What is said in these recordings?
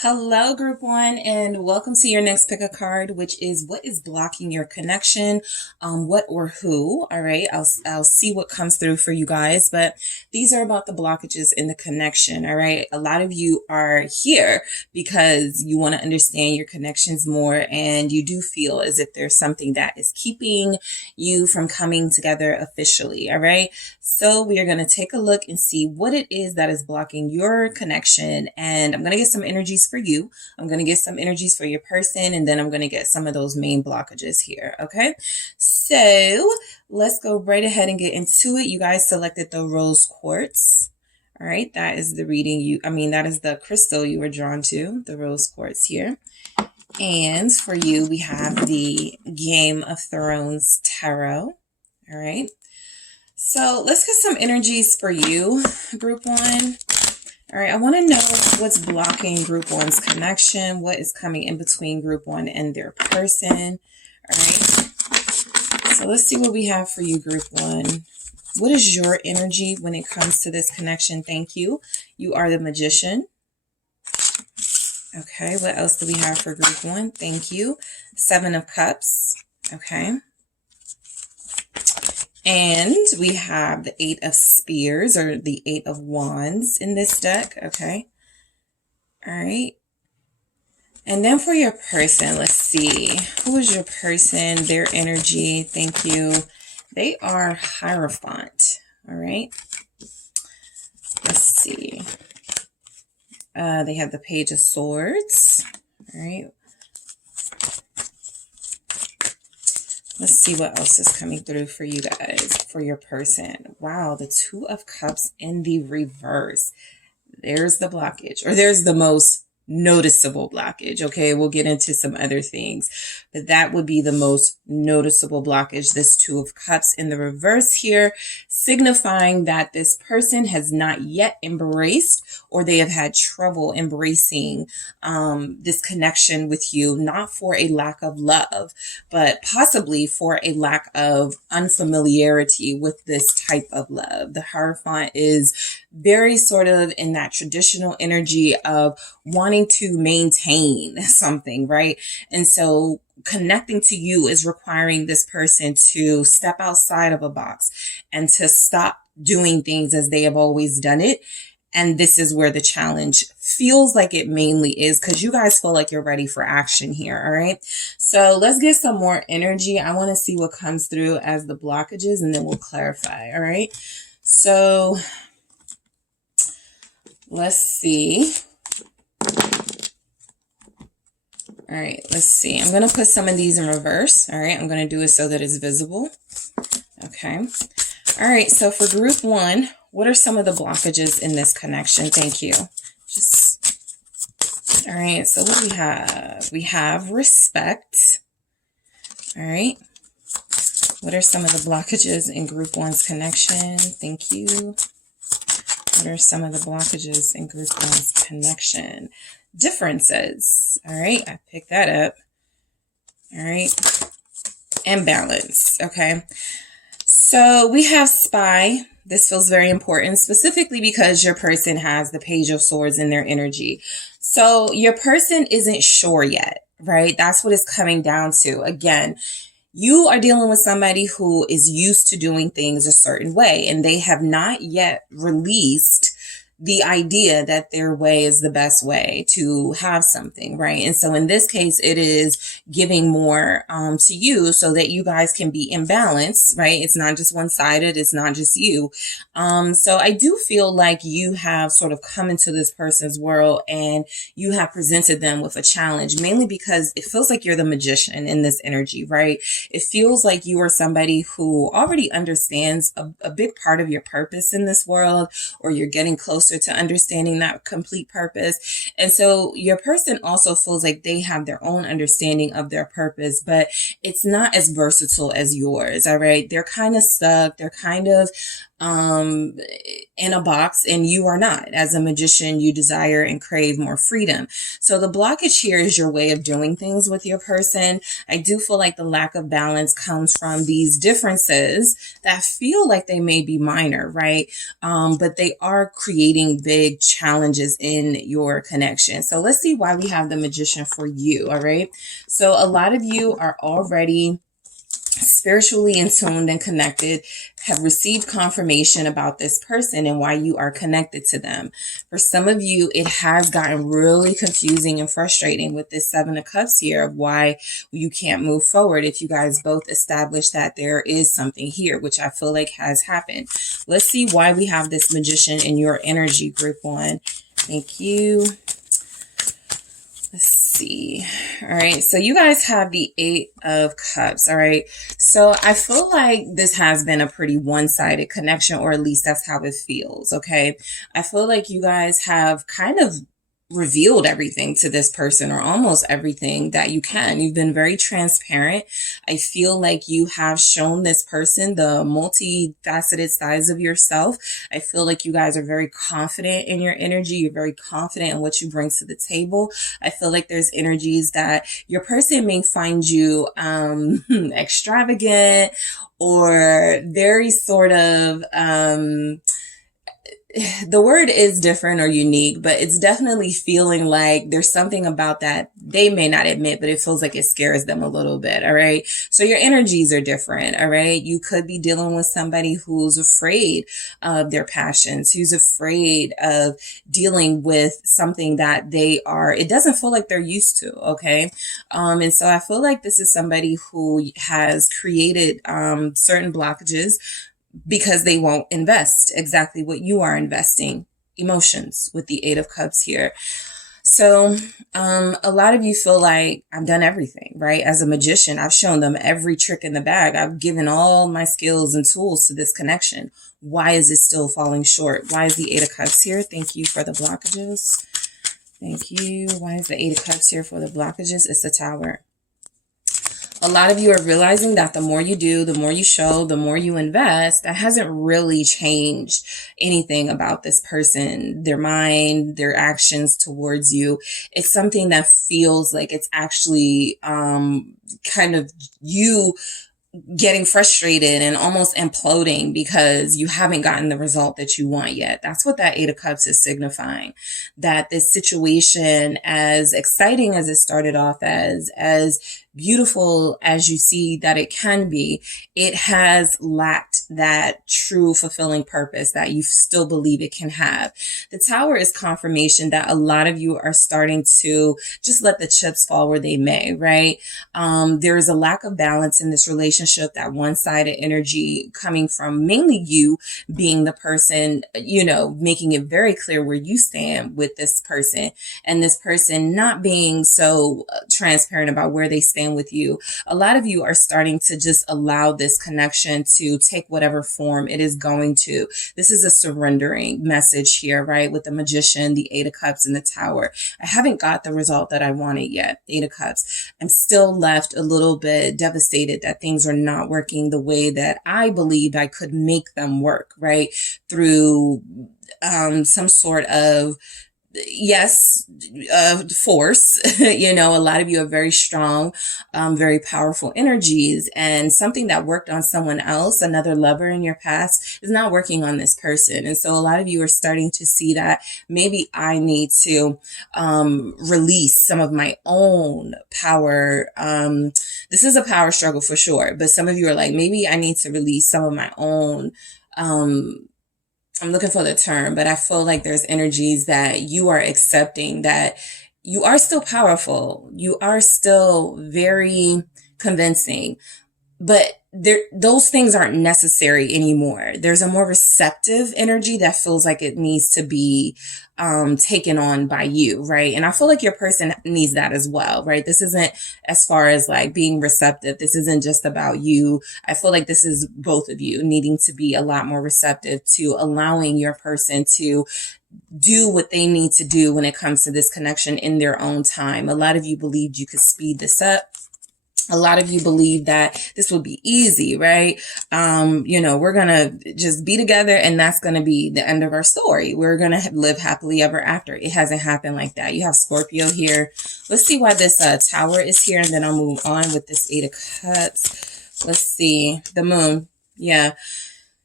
Hello, group one, and welcome to your next pick a card, which is what is blocking your connection, what or who. All right, I'll see what comes through for you guys, but these are about the blockages in the connection. All right, a lot of you are here because you want to understand your connections more, and you do feel as if there's something that is keeping you from coming together officially. All right, so we are going to take a look and see what it is that is blocking your connection, and I'm going to get some energies for you. I'm going to get some energies for your person, and then I'm going to get some of those main blockages here. Okay, so let's go right ahead and get into it. You guys selected the rose quartz. All right, that is the reading that is the crystal you were drawn to, the rose quartz here. And for you, we have the Game of Thrones tarot. All right, so let's get some energies for you, group one. All right, I want to know what's blocking group one's connection, what is coming in between group one and their person. All right, so let's see what we have for you, group one. What is your energy when it comes to this connection? Thank you. You are the Magician. Okay, what else do we have for group one? Thank you. Seven of Cups. Okay. And we have the Eight of Spears, or the Eight of Wands in this deck. Okay. All right. And then for your person, let's see. Who is your person? Their energy. Thank you. They are Hierophant. All right. Let's see. They have the Page of Swords. All right. Let's see what else is coming through for you guys, for your person. Wow, the Two of Cups in the reverse. There's the blockage, or there's the most noticeable blockage. Okay, we'll get into some other things, but that would be the most noticeable blockage, this Two of Cups in the reverse here, signifying that this person has not yet embraced, or they have had trouble embracing this connection with you, not for a lack of love, but possibly for a lack of unfamiliarity with this type of love. The Hierophant is very sort of in that traditional energy of wanting to maintain something, right? And so connecting to you is requiring this person to step outside of a box and to stop doing things as they have always done it. And this is where the challenge feels like it mainly is, because you guys feel like you're ready for action here. All right. So let's get some more energy. I want to see what comes through as the blockages, and then we'll clarify. All right. So let's see. All right, let's see. I'm going to put some of these in reverse. All right, I'm going to do it so that it's visible. Okay. All right, so for group one, what are some of the blockages in this connection? Thank you. All right, so what do we have? We have respect. All right. What are some of the blockages in group one's connection? Thank you. What are some of the blockages in group one's connection? Differences. All right, I picked that up. All right, and balance. Okay, so we have spy. This feels very important, specifically because your person has the Page of Swords in their energy. So your person isn't sure yet, right? That's what it's coming down to. Again, you are dealing with somebody who is used to doing things a certain way, and they have not yet released the idea that their way is the best way to have something, right? And so in this case, it is giving more to you so that you guys can be in balance, right? It's not just one-sided. It's not just you. So I do feel like you have sort of come into this person's world and you have presented them with a challenge, mainly because it feels like you're the Magician in this energy, right? It feels like you are somebody who already understands a big part of your purpose in this world, or you're getting closer to understanding that complete purpose. And so your person also feels like they have their own understanding of their purpose, but it's not as versatile as yours. All right. They're kind of stuck. They're kind of in a box, and you are not. As a magician, you desire and crave more freedom. So the blockage here is your way of doing things with your person. I do feel like the lack of balance comes from these differences that feel like they may be minor, right? But they are creating big challenges in your connection. So let's see why we have the Magician for you, all right? So a lot of you are already spiritually in tuned and connected, have received confirmation about this person and why you are connected to them. For some of you, it has gotten really confusing and frustrating with this Seven of Cups here of why you can't move forward if you guys both establish that there is something here, which I feel like has happened. Let's see why we have this Magician in your energy, group one. Thank you. Let's see. All right. So you guys have the Eight of Cups. All right. So I feel like this has been a pretty one-sided connection, or at least that's how it feels. Okay. I feel like you guys have kind of revealed everything to this person, or almost everything that you can. You've been very transparent. I feel like you have shown this person the multifaceted sides of yourself. I feel like you guys are very confident in your energy. You're very confident in what you bring to the table. I feel like there's energies that your person may find you extravagant, or very sort of the word is different or unique, but it's definitely feeling like there's something about that they may not admit, but it feels like it scares them a little bit. All right. So your energies are different. All right. You could be dealing with somebody who's afraid of their passions, who's afraid of dealing with something that it doesn't feel like they're used to. Okay. And so I feel like this is somebody who has created certain blockages because they won't invest exactly what you are investing, emotions, with the Eight of Cups here. So a lot of you feel like I've done everything, right? As a magician, I've shown them every trick in the bag. I've given all my skills and tools to this connection. Why is it still falling short? Why is the Eight of Cups here? Thank you for the blockages. Thank you. Why is the Eight of Cups here for the blockages? It's the Tower. A lot of you are realizing that the more you do, the more you show, the more you invest, that hasn't really changed anything about this person, their mind, their actions towards you. It's something that feels like it's actually kind of you getting frustrated and almost imploding because you haven't gotten the result that you want yet. That's what that Eight of Cups is signifying. That this situation, as exciting as it started off as beautiful as you see that it can be, it has lacked that true fulfilling purpose that you still believe it can have. The Tower is confirmation that a lot of you are starting to just let the chips fall where they may, right? There is a lack of balance in this relationship, that one-sided energy coming from mainly you being the person, making it very clear where you stand with this person, and this person not being so transparent about where they stand with you. A lot of you are starting to just allow this connection to take whatever form it is going to. This is a surrendering message here, right? With the Magician, the Eight of Cups, and the Tower. I haven't got the result that I wanted yet. Eight of Cups. I'm still left a little bit devastated that things are not working the way that I believed I could make them work, right? Through some sort of force. A lot of you have very strong, very powerful energies, and something that worked on someone else, another lover in your past, is not working on this person. And so a lot of you are starting to see that maybe I need to release some of my own power. This is a power struggle for sure, but some of you are like, maybe I need to release some of my own I'm looking for the term, but I feel like there's energies that you are accepting, that you are still powerful. You are still very convincing, but those things aren't necessary anymore. There's a more receptive energy that feels like it needs to be taken on by you, right? And I feel like your person needs that as well, right? This isn't as far as like being receptive. This isn't just about you. I feel like this is both of you needing to be a lot more receptive to allowing your person to do what they need to do when it comes to this connection in their own time. A lot of you believed you could speed this up. A lot of you believe that this would be easy, right? You know, we're going to just be together and that's going to be the end of our story. We're going to live happily ever after. It hasn't happened like that. You have Scorpio here. Let's see why this Tower is here, and then I'll move on with this Eight of Cups. Let's see. The Moon. Yeah.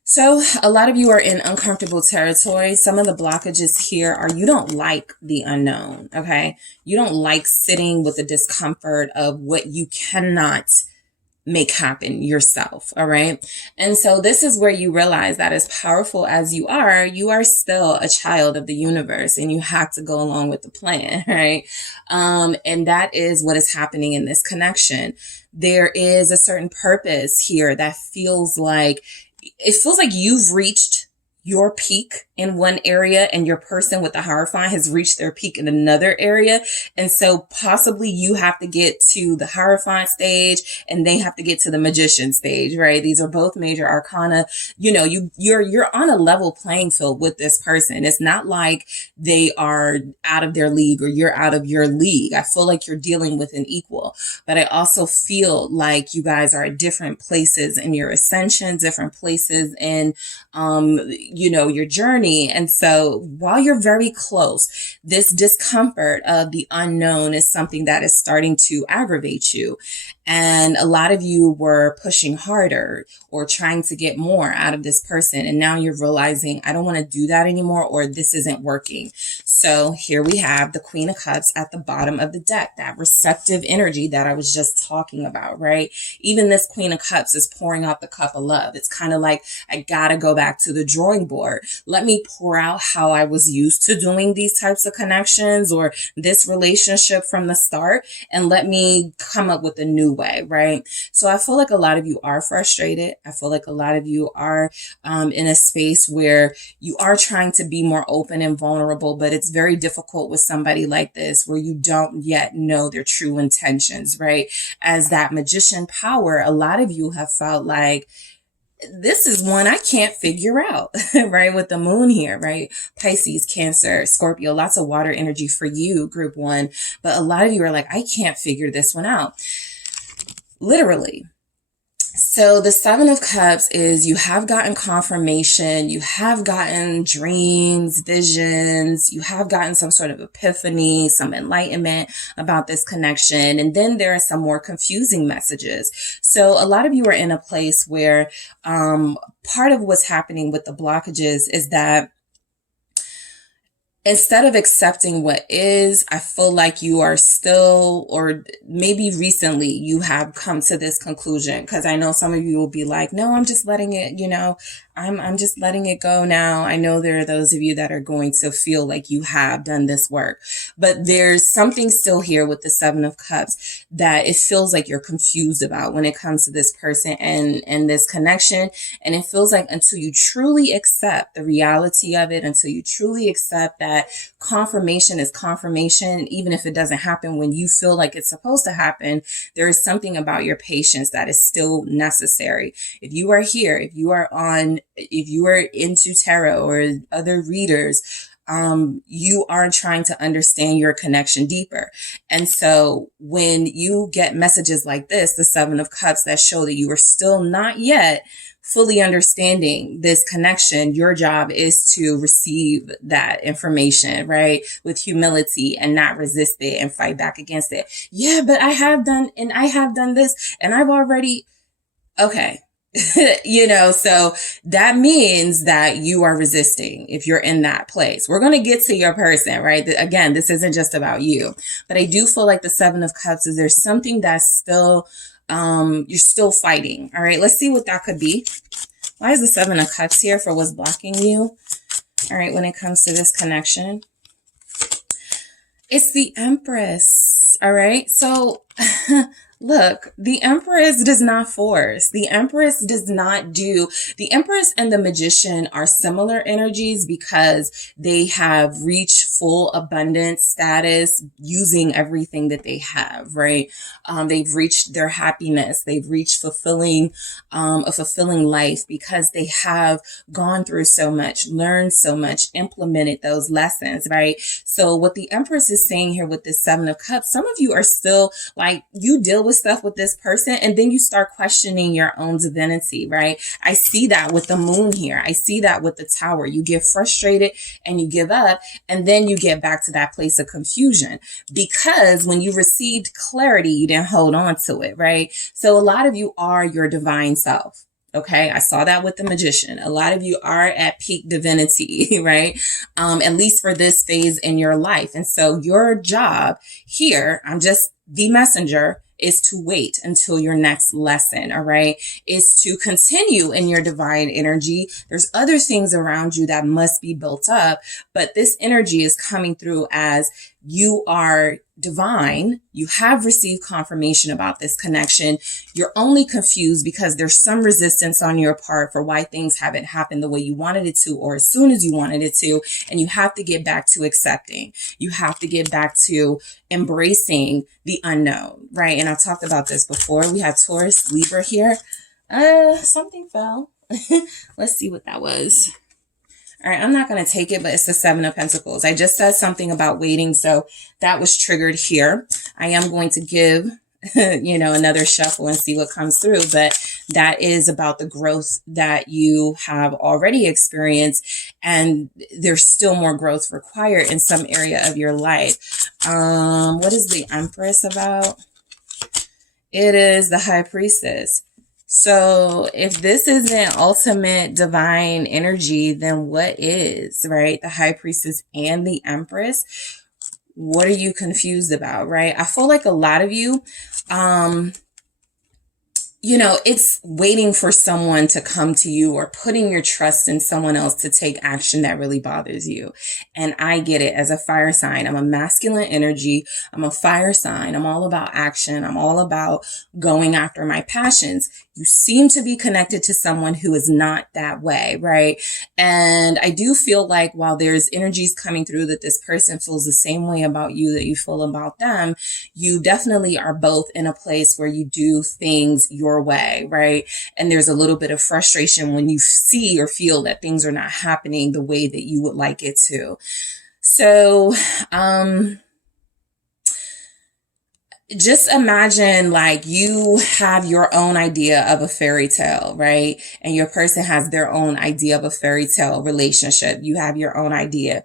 So a lot of you are in uncomfortable territory. Some of the blockages here are you don't like the unknown, okay? You don't like sitting with the discomfort of what you cannot make happen yourself, all right? And so this is where you realize that as powerful as you are still a child of the universe and you have to go along with the plan, right? And that is what is happening in this connection. There is a certain purpose here that feels like you've reached your peak in one area and your person with the Hierophant has reached their peak in another area. And so possibly you have to get to the Hierophant stage and they have to get to the Magician stage, right? These are both major arcana. You know, you're on a level playing field with this person. It's not like they are out of their league or you're out of your league. I feel like you're dealing with an equal, but I also feel like you guys are at different places in your ascension, different places in, you know, your journey. And so while you're very close, this discomfort of the unknown is something that is starting to aggravate you. And a lot of you were pushing harder or trying to get more out of this person. And now you're realizing, I don't want to do that anymore, or this isn't working. So here we have the Queen of Cups at the bottom of the deck, that receptive energy that I was just talking about, right? Even this Queen of Cups is pouring out the cup of love. It's kind of like, I gotta go back to the drawing board. Let me pour out how I was used to doing these types of connections or this relationship from the start, and let me come up with a new way, right? So I feel like a lot of you are frustrated. I feel like a lot of you are in a space where you are trying to be more open and vulnerable, but it's very difficult with somebody like this where you don't yet know their true intentions, right? As that Magician power, a lot of you have felt like, this is one I can't figure out, right? With the Moon here, right? Pisces, Cancer, Scorpio, lots of water energy for you, group one. But a lot of you are like, I can't figure this one out. Literally. So the Seven of Cups is you have gotten confirmation, you have gotten dreams, visions, you have gotten some sort of epiphany, some enlightenment about this connection. And then there are some more confusing messages. So a lot of you are in a place where part of what's happening with the blockages is that instead of accepting what is, I feel like you are still, or maybe recently you have come to this conclusion, because I know some of you will be like, no, I'm just letting it, you know, I'm just letting it go now. I know there are those of you that are going to feel like you have done this work, but there's something still here with the Seven of Cups that it feels like you're confused about when it comes to this person and this connection. And it feels like until you truly accept the reality of it, until you truly accept that confirmation is confirmation, even if it doesn't happen when you feel like it's supposed to happen, there is something about your patience that is still necessary. If you are here, if you are into tarot or other readers, you are trying to understand your connection deeper. And so when you get messages like this, the Seven of Cups, that show that you are still not yet fully understanding this connection, your job is to receive that information, right? With humility and not resist it and fight back against it. Yeah, but I have done this and I've already, okay. You know, so that means that you are resisting if you're in that place. We're going to get to your person, right? Again, this isn't just about you, but I do feel like the Seven of Cups is there's something that's still, you're still fighting. All right. Let's see what that could be. Why is the Seven of Cups here for what's blocking you? All right. When it comes to this connection, it's the Empress. All right. So look, the Empress does not force. The Empress does not do. The Empress and the Magician are similar energies because they have reached full abundance status using everything that they have, right? They've reached their happiness. They've reached a fulfilling life because they have gone through so much, learned so much, implemented those lessons, right? So what the Empress is saying here with this Seven of Cups, some of you are still like, you deal with with stuff with this person, and then you start questioning your own divinity, right? I see that with the moon here. I see that with the Tower. You get frustrated and you give up, and then you get back to that place of confusion, because when you received clarity, you didn't hold on to it, right? So a lot of you are your divine self. Okay, I saw that with the Magician. A lot of you are at peak divinity, right? At least for this phase in your life. And so your job here, I'm just the messenger, is to wait until your next lesson, all right? Is to continue in your divine energy. There's other things around you that must be built up, but this energy is coming through as you are divine. You have received confirmation about this connection. You're only confused because there's some resistance on your part for why things haven't happened the way you wanted it to, or as soon as you wanted it to. And you have to get back to accepting. You have to get back to embracing the unknown, right? And I talked about this before. We had Taurus, Libra here. Something fell. Let's see what that was. All right, I'm not going to take it, but it's the Seven of Pentacles. I just said something about waiting, so that was triggered here. I am going to give, another shuffle and see what comes through, but that is about the growth that you have already experienced, and there's still more growth required in some area of your life. What is the Empress about? It is the High Priestess. So if this isn't ultimate divine energy, then what is, right? The High Priestess and the Empress. What are you confused about, right? I feel like a lot of you, it's waiting for someone to come to you, or putting your trust in someone else to take action that really bothers you. And I get it as a fire sign. I'm a masculine energy. I'm a fire sign. I'm all about action. I'm all about going after my passions. You seem to be connected to someone who is not that way, right? And I do feel like while there's energies coming through that this person feels the same way about you that you feel about them, you definitely are both in a place where you do things your way, right? And there's a little bit of frustration when you see or feel that things are not happening the way that you would like it to. So, just imagine like you have your own idea of a fairy tale, right? And your person has their own idea of a fairy tale relationship. You have your own idea,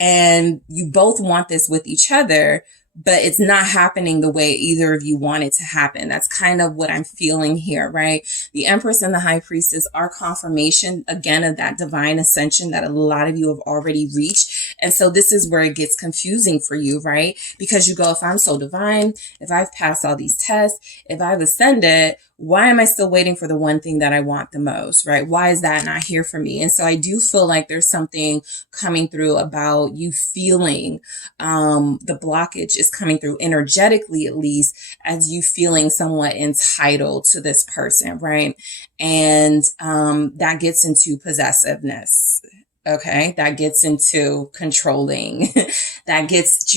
and you both want this with each other, but it's not happening the way either of you want it to happen. That's kind of what I'm feeling here, right? The Empress and the High Priestess are confirmation, again, of that divine ascension that a lot of you have already reached. And so this is where it gets confusing for you, right? Because you go, if I'm so divine, if I've passed all these tests, if I've ascended, why am I still waiting for the one thing that I want the most, right? Why is that not here for me? And so I do feel like there's something coming through about you feeling the blockage is coming through energetically, at least, as you feeling somewhat entitled to this person, right? And that gets into possessiveness. Okay, that gets into controlling. that gets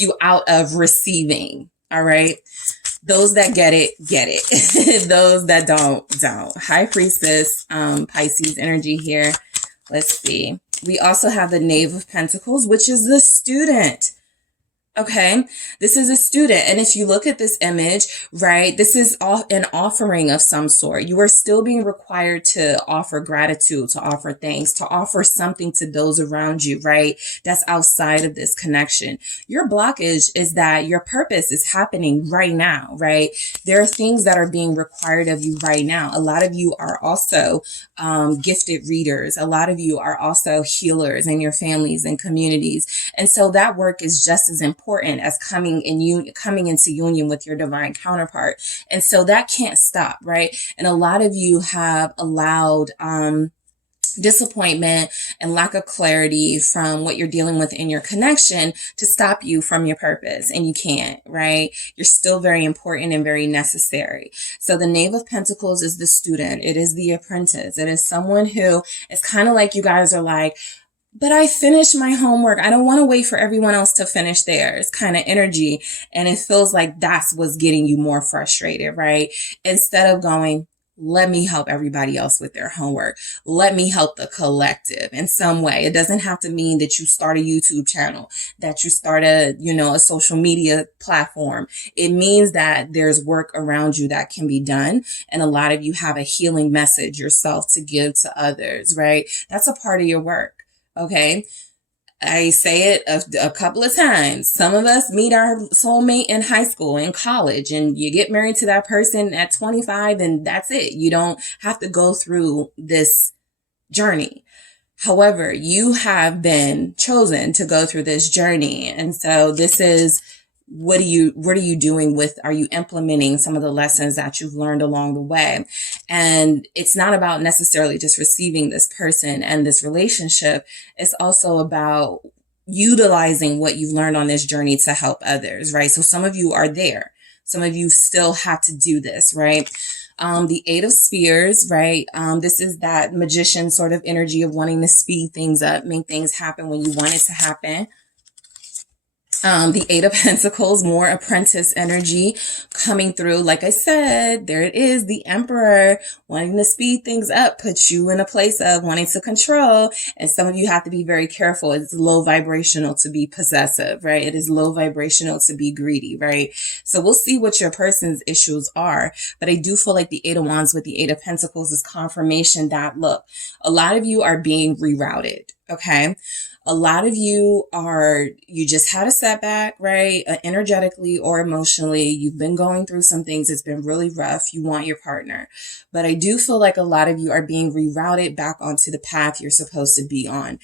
you out of receiving. All right. Those that get it, get it. Those that don't. High Priestess, Pisces energy here. Let's see. We also have the Knave of Pentacles, which is the student. Okay, this is a student. And if you look at this image, right, this is an offering of some sort. You are still being required to offer gratitude, to offer thanks, to offer something to those around you, right? That's outside of this connection. Your blockage is that your purpose is happening right now, right? There are things that are being required of you right now. A lot of you are also gifted readers. A lot of you are also healers in your families and communities. And so that work is just as important as coming into union with your divine counterpart. And so that can't stop, right? And a lot of you have allowed disappointment and lack of clarity from what you're dealing with in your connection to stop you from your purpose. And you can't, right? You're still very important and very necessary. So the Knave of Pentacles is the student. It is the apprentice. It is someone who is kind of like you guys are like, but I finished my homework. I don't want to wait for everyone else to finish theirs kind of energy. And it feels like that's what's getting you more frustrated, right? Instead of going, let me help everybody else with their homework. Let me help the collective in some way. It doesn't have to mean that you start a YouTube channel, that you start a, a social media platform. It means that there's work around you that can be done. And a lot of you have a healing message yourself to give to others, right? That's a part of your work. Okay. I say it a couple of times. Some of us meet our soulmate in high school, in college, and you get married to that person at 25 and that's it. You don't have to go through this journey. However, you have been chosen to go through this journey. And so this is, what are you doing with, are you implementing some of the lessons that you've learned along the way? And it's not about necessarily just receiving this person and this relationship. It's also about utilizing what you've learned on this journey to help others, right? So some of you are there. Some of you still have to do this, right? The Eight of Spears, right? This is that magician sort of energy of wanting to speed things up, make things happen when you want it to happen. The Eight of Pentacles, more apprentice energy coming through. Like I said, there it is, the Emperor wanting to speed things up, puts you in a place of wanting to control. And some of you have to be very careful. It's low vibrational to be possessive, right? It is low vibrational to be greedy, right? So we'll see what your person's issues are. But I do feel like the Eight of Wands with the Eight of Pentacles is confirmation that, look, a lot of you are being rerouted, okay? A lot of you just had a setback, right? Energetically or emotionally, you've been going through some things. It's been really rough. You want your partner. But I do feel like a lot of you are being rerouted back onto the path you're supposed to be on.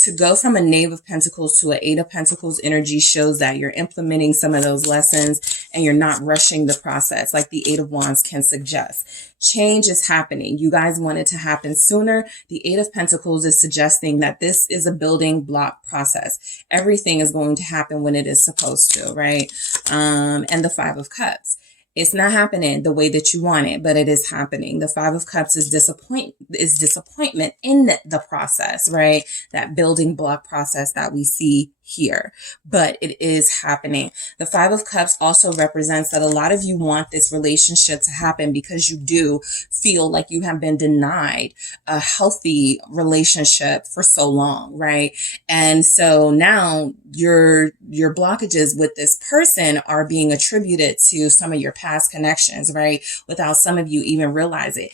To go from a Knave of Pentacles to an Eight of Pentacles energy shows that you're implementing some of those lessons and you're not rushing the process like the Eight of Wands can suggest. Change is happening. You guys want it to happen sooner. The Eight of Pentacles is suggesting that this is a building block process. Everything is going to happen when it is supposed to, right? And the Five of Cups. It's not happening the way that you want it, but it is happening. The Five of Cups is disappointment in the process, right? That building block process that we see here, but it is happening. The Five of Cups also represents that a lot of you want this relationship to happen because you do feel like you have been denied a healthy relationship for so long, right? And so now your blockages with this person are being attributed to some of your past connections, right? Without some of you even realizing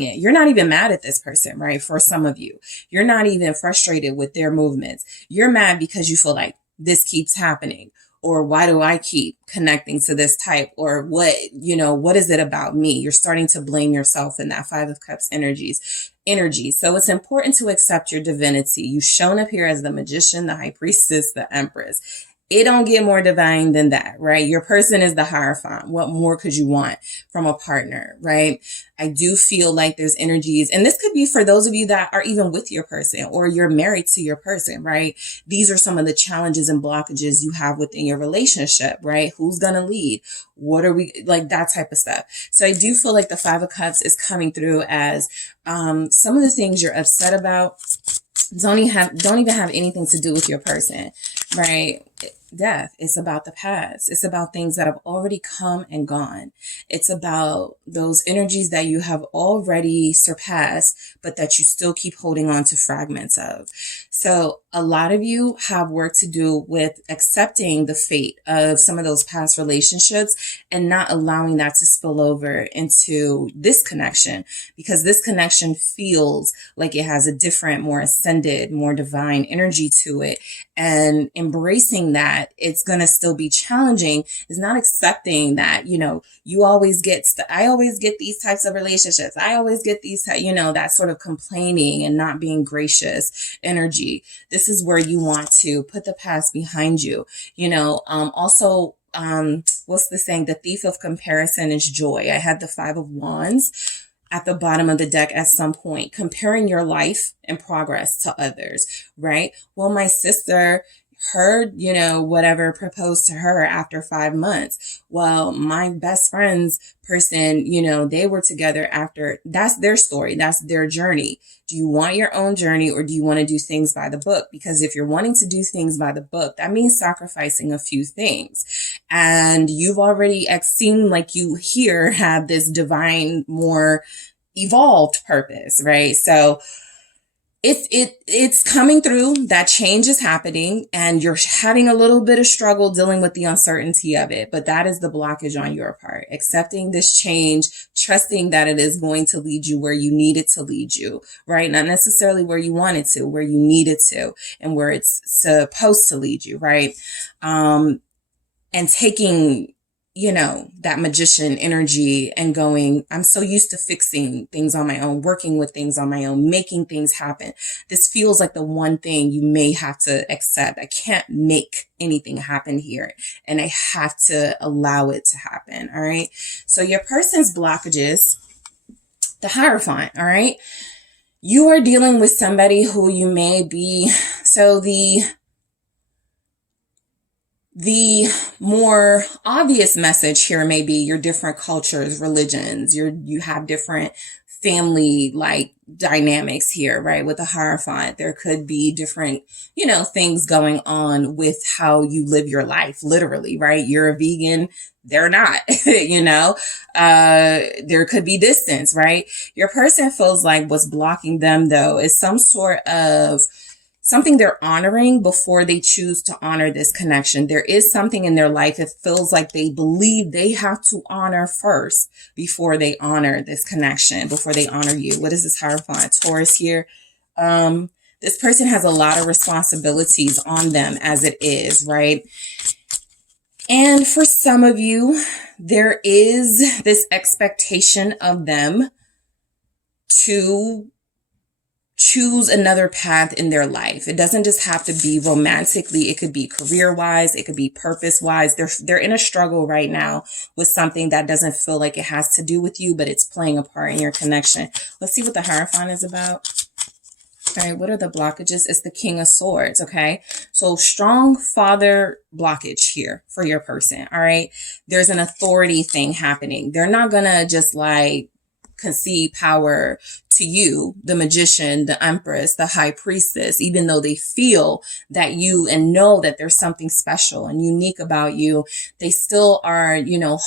it. You're not even mad at this person, right? For some of you, you're not even frustrated with their movements. You're mad because you feel like this keeps happening, or why do I keep connecting to this type, or what is it about me? You're starting to blame yourself in that Five of Cups energy. So it's important to accept your divinity. You've shown up here as the Magician, the High Priestess, the Empress. It don't get more divine than that, right? Your person is the Hierophant. What more could you want from a partner, right? I do feel like there's energies, and this could be for those of you that are even with your person or you're married to your person, right? These are some of the challenges and blockages you have within your relationship, right? Who's going to lead? What are we, like that type of stuff. So I do feel like the Five of Cups is coming through as some of the things you're upset about don't even have anything to do with your person, right? Death. It's about the past. It's about things that have already come and gone. It's about those energies that you have already surpassed, but that you still keep holding on to fragments of. So a lot of you have work to do with accepting the fate of some of those past relationships and not allowing that to spill over into this connection, because this connection feels like it has a different, more ascended, more divine energy to it. And embracing that it's going to still be challenging is not accepting that, you always get, I always get these types of relationships. I always get these, that sort of complaining and not being gracious energy. This is where you want to put the past behind you. Also, what's the saying? The thief of comparison is joy. I had the Five of Wands at the bottom of the deck at some point, comparing your life and progress to others, right? Well, my sister, her, whatever proposed to her after 5 months. Well, my best friend's person, they were together after. That's their story. That's their journey. Do you want your own journey, or do you want to do things by the book? Because if you're wanting to do things by the book, that means sacrificing a few things. And you've already seemed like you here have this divine, more evolved purpose, right? So it's coming through. That change is happening, and you're having a little bit of struggle dealing with the uncertainty of it. But that is the blockage on your part. Accepting this change, trusting that it is going to lead you where you need it to lead you, right? Not necessarily where you want it to, where you need it to, and where it's supposed to lead you, right? And taking, that magician energy and going, I'm so used to fixing things on my own, working with things on my own, making things happen. This feels like the one thing you may have to accept. I can't make anything happen here, and I have to allow it to happen. All right. So your person's blockages, the Hierophant. All right. You are dealing with somebody who you may be. So the more obvious message here may be your different cultures, religions, you have different family like dynamics here, right? With the Hierophant, there could be different, things going on with how you live your life, literally, right? You're a vegan, they're not, there could be distance, right? Your person feels like what's blocking them though is some sort of something they're honoring before they choose to honor this connection. There is something in their life. It feels like they believe they have to honor first before they honor this connection, before they honor you. What is this Hierophant? Taurus here. This person has a lot of responsibilities on them as it is, right? And for some of you, there is this expectation of them to choose another path in their life. It doesn't just have to be romantically. It could be career-wise. It could be purpose-wise. They're in a struggle right now with something that doesn't feel like it has to do with you, but it's playing a part in your connection. Let's see what the Hierophant is about. All right, what are the blockages? It's the King of Swords, okay? So strong father blockage here for your person, all right? There's an authority thing happening. They're not gonna just like concede power to you, the magician, the empress, the high priestess, even though they feel that you and know that there's something special and unique about you, they still are,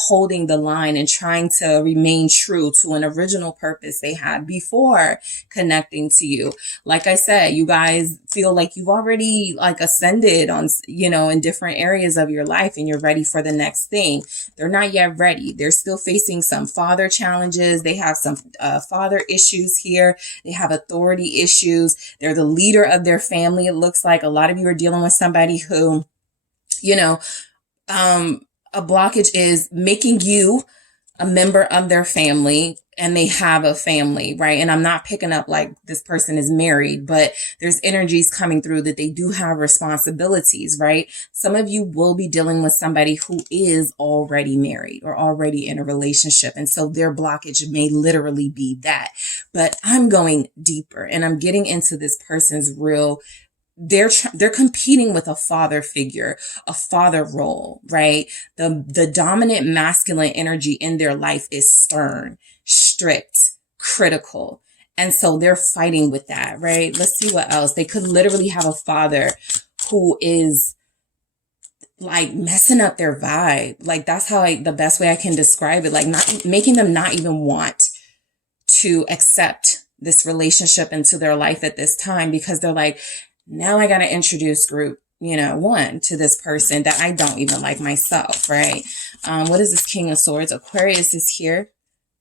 holding the line and trying to remain true to an original purpose they had before connecting to you. Like I said, you guys feel like you've already ascended on, in different areas of your life and you're ready for the next thing. They're not yet ready. They're still facing some father challenges. They have some father issues here. They have authority issues. They're the leader of their family. It looks like a lot of you are dealing with somebody who, a blockage is making you a member of their family, and they have a family, right? And I'm not picking up like this person is married, but there's energies coming through that they do have responsibilities, right? Some of you will be dealing with somebody who is already married or already in a relationship. And so their blockage may literally be that. But I'm going deeper and I'm getting into this person's real. They're competing with a father figure, a father role, right? The dominant masculine energy in their life is stern, strict, critical. And so they're fighting with that, right? Let's see what else. They could literally have a father who is like messing up their vibe. Like that's how the best way I can describe it, like not making them not even want to accept this relationship into their life at this time, because they're like, now I got to introduce group, one to this person that I don't even like myself, right? What is this King of Swords? Aquarius is here.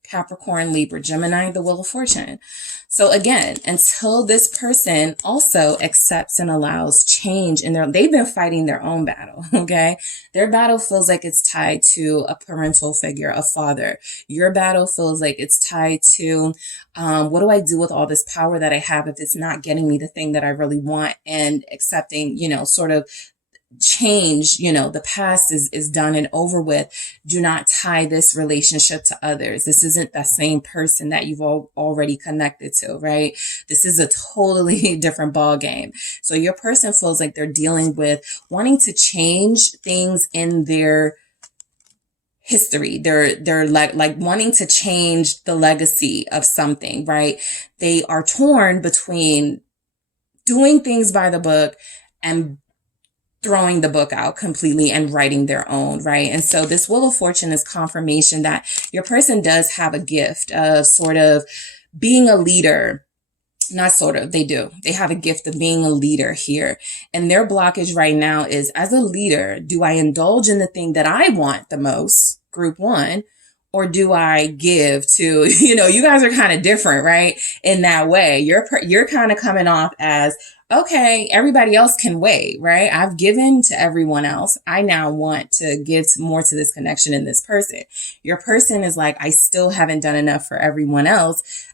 Capricorn, Libra, Gemini, the Wheel of Fortune. So again, until this person also accepts and allows change in they've been fighting their own battle, okay? Their battle feels like it's tied to a parental figure, a father. Your battle feels like it's tied to, what do I do with all this power that I have if it's not getting me the thing that I really want, and accepting, sort of change, the past is done and over with. Do not tie this relationship to others. This isn't the same person that you've already connected to, right? This is a totally different ball game. So your person feels like they're dealing with wanting to change things in their history. They're like wanting to change the legacy of something, right? They are torn between doing things by the book and throwing the book out completely and writing their own, right? And so this Wheel of Fortune is confirmation that your person does have a gift of sort of being a leader. Not sort of, they do. They have a gift of being a leader here. And their blockage right now is, as a leader, do I indulge in the thing that I want the most, group one, or do I give to, you guys are kind of different, right? In that way, you're kind of coming off as, okay, everybody else can wait, right? I've given to everyone else. I now want to give more to this connection in this person. Your person is like, I still haven't done enough for everyone else.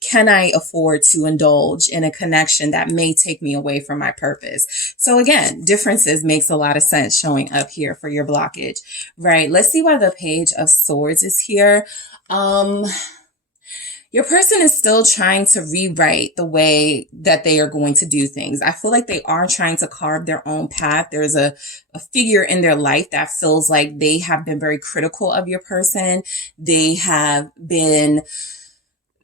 Can I afford to indulge in a connection that may take me away from my purpose? So again, differences makes a lot of sense showing up here for your blockage, right? Let's see why the Page of Swords is here. Your person is still trying to rewrite the way that they are going to do things. I feel like they are trying to carve their own path. There's a figure in their life that feels like they have been very critical of your person. They have been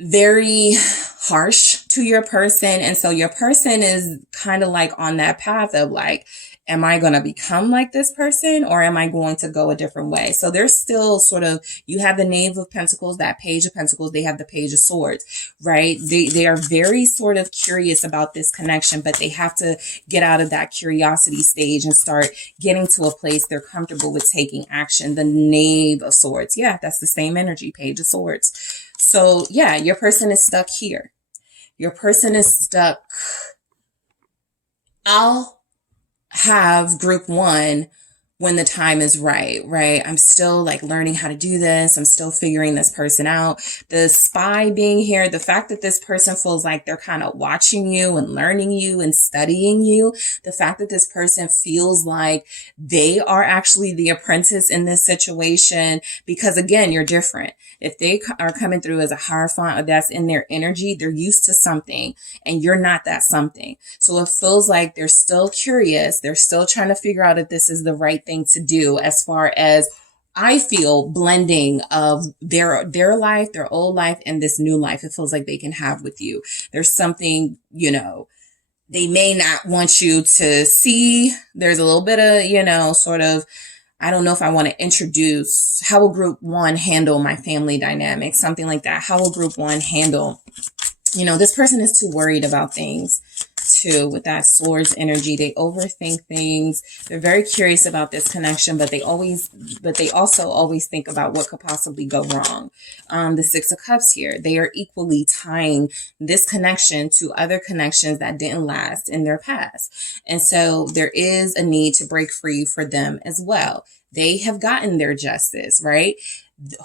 very harsh to your person. And so your person is kind of like on that path of like, am I going to become like this person or am I going to go a different way? So there's still sort of, you have the Knave of Pentacles, that Page of Pentacles, they have the Page of Swords, right? They are very sort of curious about this connection, but they have to get out of that curiosity stage and start getting to a place they're comfortable with taking action. The Knave of Swords. Yeah, that's the same energy, Page of Swords. So yeah, your person is stuck here. Your person is stuck. I'll have group one when the time is right? I'm still like learning how to do this. I'm still figuring this person out. The Spy being here, the fact that this person feels like they're kind of watching you and learning you and studying you. The fact that this person feels like they are actually the apprentice in this situation, because again, you're different. If they are coming through as a Hierophant or that's in their energy, they're used to something and you're not that something. So it feels like they're still curious. They're still trying to figure out if this is the right thing to do, as far as I feel blending of their life, their old life, and this new life. It feels like they can have with you. There's something, they may not want you to see. There's a little bit of, sort of, I don't know if I want to introduce, how will group one handle my family dynamic? Something like that. How will group one handle, this person is too worried about things too with that Swords energy. They overthink things. They're very curious about this connection, but they also always think about what could possibly go wrong. The Six of Cups here, they are equally tying this connection to other connections that didn't last in their past. And so there is a need to break free for them as well. They have gotten their justice, right?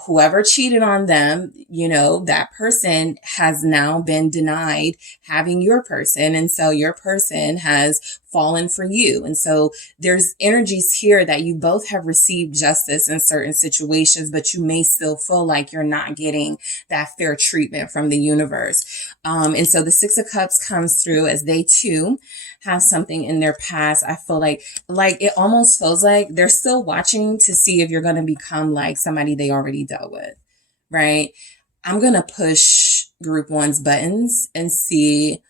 Whoever cheated on them, that person has now been denied having your person. And so your person has fallen for you. And so there's energies here that you both have received justice in certain situations, but you may still feel like you're not getting that fair treatment from the universe. And so the Six of Cups comes through as they too have something in their past. I feel like it almost feels like they're still watching to see if you're going to become like somebody they already dealt with, right? I'm going to push group one's buttons and see,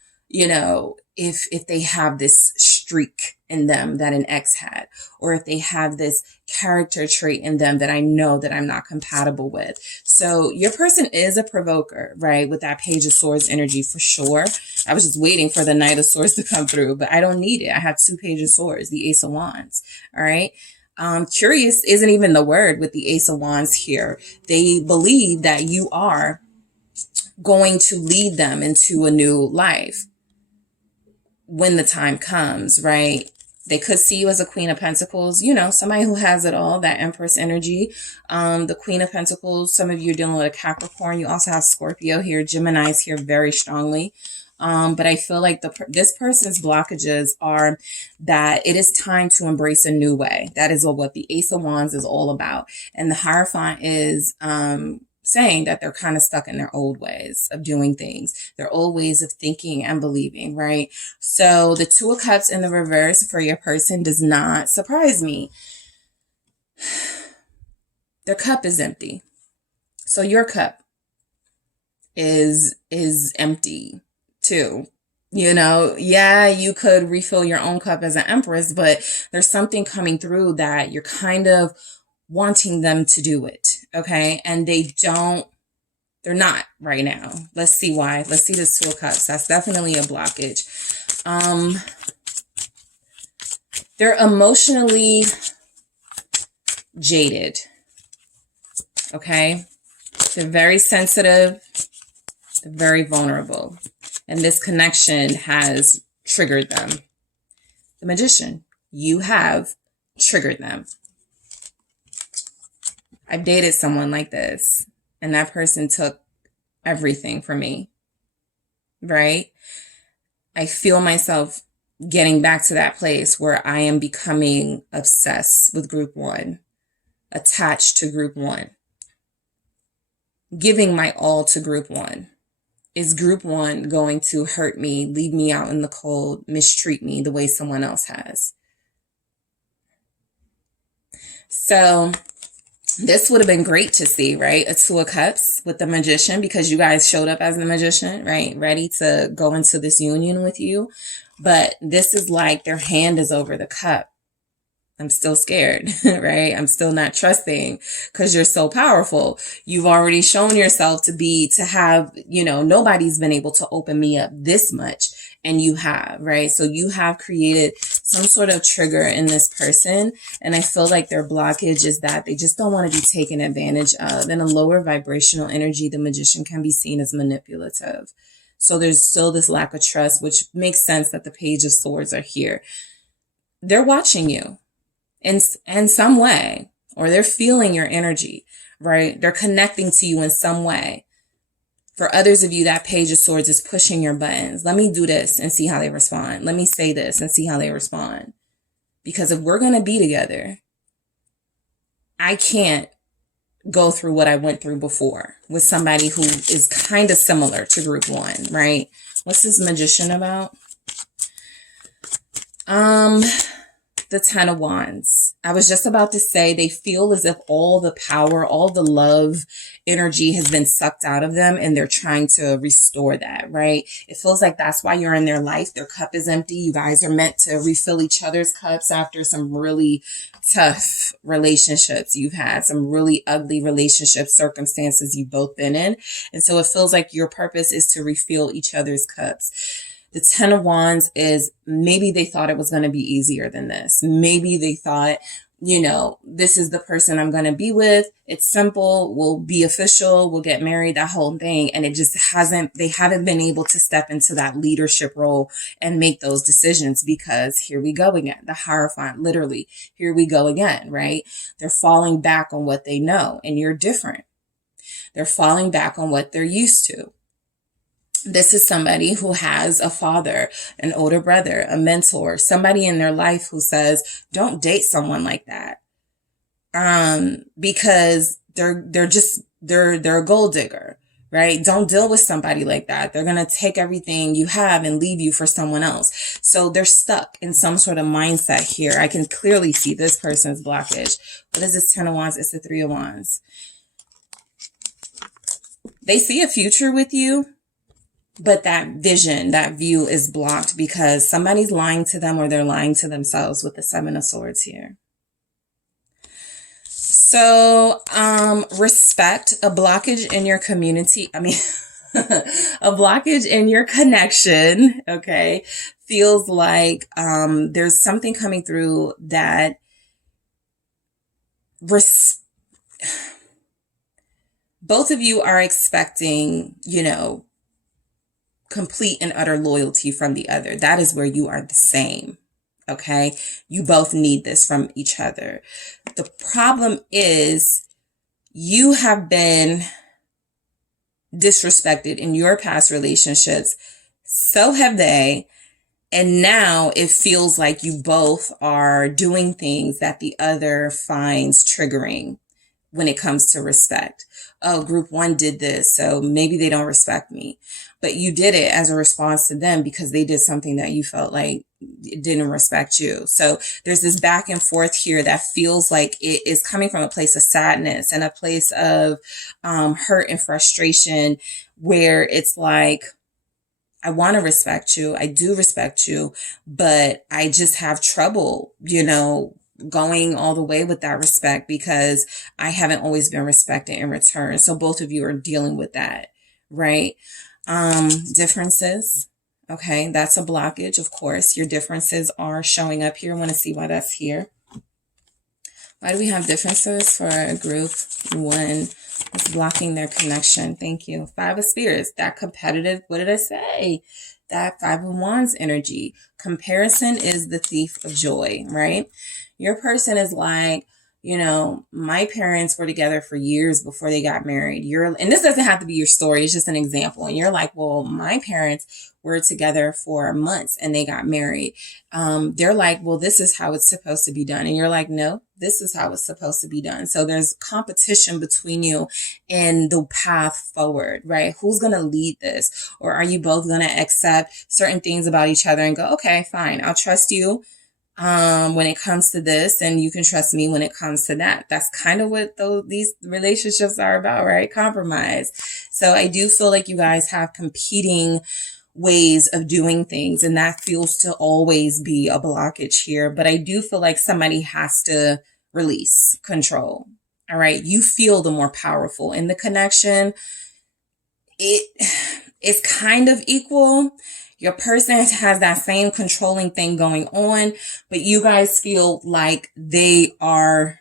if they have this streak in them that an ex had, or if they have this character trait in them that I know that I'm not compatible with. So your person is a provoker, right? With that Page of Swords energy for sure. I was just waiting for the Knight of Swords to come through, but I don't need it. I have two Page of Swords, the Ace of Wands. All right. Curious isn't even the word with the Ace of Wands here. They believe that you are going to lead them into a new life when the time comes, right? They could see you as a Queen of Pentacles, somebody who has it all, that Empress energy. The Queen of Pentacles, some of you are dealing with a Capricorn. You also have Scorpio here, Gemini's here very strongly. But I feel like this person's blockages are that it is time to embrace a new way. That is what the Ace of Wands is all about. And the Hierophant is saying that they're kind of stuck in their old ways of doing things, their old ways of thinking and believing, right? So the Two of Cups in the reverse for your person does not surprise me. Their cup is empty. So your cup is empty too. You know, yeah, you could refill your own cup as an empress, but there's something coming through that you're kind of wanting them to do it. Okay. And they're not right now. Let's see why. Let's see this Two of Cups. That's definitely a blockage. They're emotionally jaded. Okay. They're very sensitive. They're very vulnerable. And this connection has triggered them. The Magician, you have triggered them. I've dated someone like this, and that person took everything from me, right? I feel myself getting back to that place where I am becoming obsessed with group one, attached to group one, giving my all to group one. Is group one going to hurt me, leave me out in the cold, mistreat me the way someone else has? So this would have been great to see, right? A Two of Cups with the Magician, because you guys showed up as the Magician, right? Ready to go into this union with you. But this is like their hand is over the cup. I'm still scared, right? I'm still not trusting because you're so powerful. You've already shown yourself to have, nobody's been able to open me up this much. And you have, right? So you have created some sort of trigger in this person. And I feel like their blockage is that they just don't want to be taken advantage of. In a lower vibrational energy, the Magician can be seen as manipulative. So there's still this lack of trust, which makes sense that the Page of Swords are here. They're watching you in some way, or they're feeling your energy, right? They're connecting to you in some way. For others of you, that Page of Swords is pushing your buttons. Let me do this and see how they respond. Let me say this and see how they respond. Because if we're going to be together, I can't go through what I went through before with somebody who is kind of similar to group one, right? What's this Magician about? The Ten of Wands. I was just about to say they feel as if all the power, all the love energy has been sucked out of them, and they're trying to restore that, right? It feels like that's why you're in their life. Their cup is empty. You guys are meant to refill each other's cups after some really tough relationships you've had, some really ugly relationship circumstances you've both been in. And so it feels like your purpose is to refill each other's cups. The Ten of Wands is maybe they thought it was going to be easier than this. Maybe they thought, this is the person I'm going to be with. It's simple. We'll be official. We'll get married, that whole thing. And it just they haven't been able to step into that leadership role and make those decisions, because here we go again. The Hierophant, literally, here we go again, right? They're falling back on what they know, and you're different. They're falling back on what they're used to. This is somebody who has a father, an older brother, a mentor, somebody in their life who says, don't date someone like that. Because they're a gold digger, right? Don't deal with somebody like that. They're going to take everything you have and leave you for someone else. So they're stuck in some sort of mindset here. I can clearly see this person's blockage. What is this Ten of Wands? It's the Three of Wands. They see a future with you, but that vision, that view is blocked because somebody's lying to them, or they're lying to themselves with the Seven of Swords here. So, respect, a blockage in your community. a blockage in your connection. Okay. Feels like, there's something coming through that both of you are expecting, complete and utter loyalty from the other. That is where you are the same. Okay. You both need this from each other. The problem is you have been disrespected in your past relationships. So have they. And now it feels like you both are doing things that the other finds triggering when it comes to respect. Oh, group one did this, so maybe they don't respect me. But you did it as a response to them because they did something that you felt like didn't respect you. So there's this back and forth here that feels like it is coming from a place of sadness and a place of hurt and frustration, where it's like, I want to respect you. I do respect you, but I just have trouble, going all the way with that respect because I haven't always been respected in return. So both of you are dealing with that, right? Differences. Okay, that's a blockage, of course. Your differences are showing up here. I want to see why that's here. Why do we have differences for a group? One is blocking their connection. Thank you. Five of Spears, that competitive, what did I say? That Five of Wands energy. Comparison is the thief of joy, right? Your person is like, my parents were together for years before they got married. And this doesn't have to be your story. It's just an example. And you're like, well, my parents were together for months and they got married. They're like, well, this is how it's supposed to be done. And you're like, no, this is how it's supposed to be done. So there's competition between you in the path forward, right? Who's going to lead this? Or are you both going to accept certain things about each other and go, okay, fine, I'll trust you when it comes to this, and you can trust me when it comes to that. That's kind of what these relationships are about, right? Compromise. So I do feel like you guys have competing ways of doing things, and that feels to always be a blockage here. But I do feel like somebody has to release control. All right. You feel the more powerful in the connection. It's kind of equal. Your person has that same controlling thing going on, but you guys feel like they are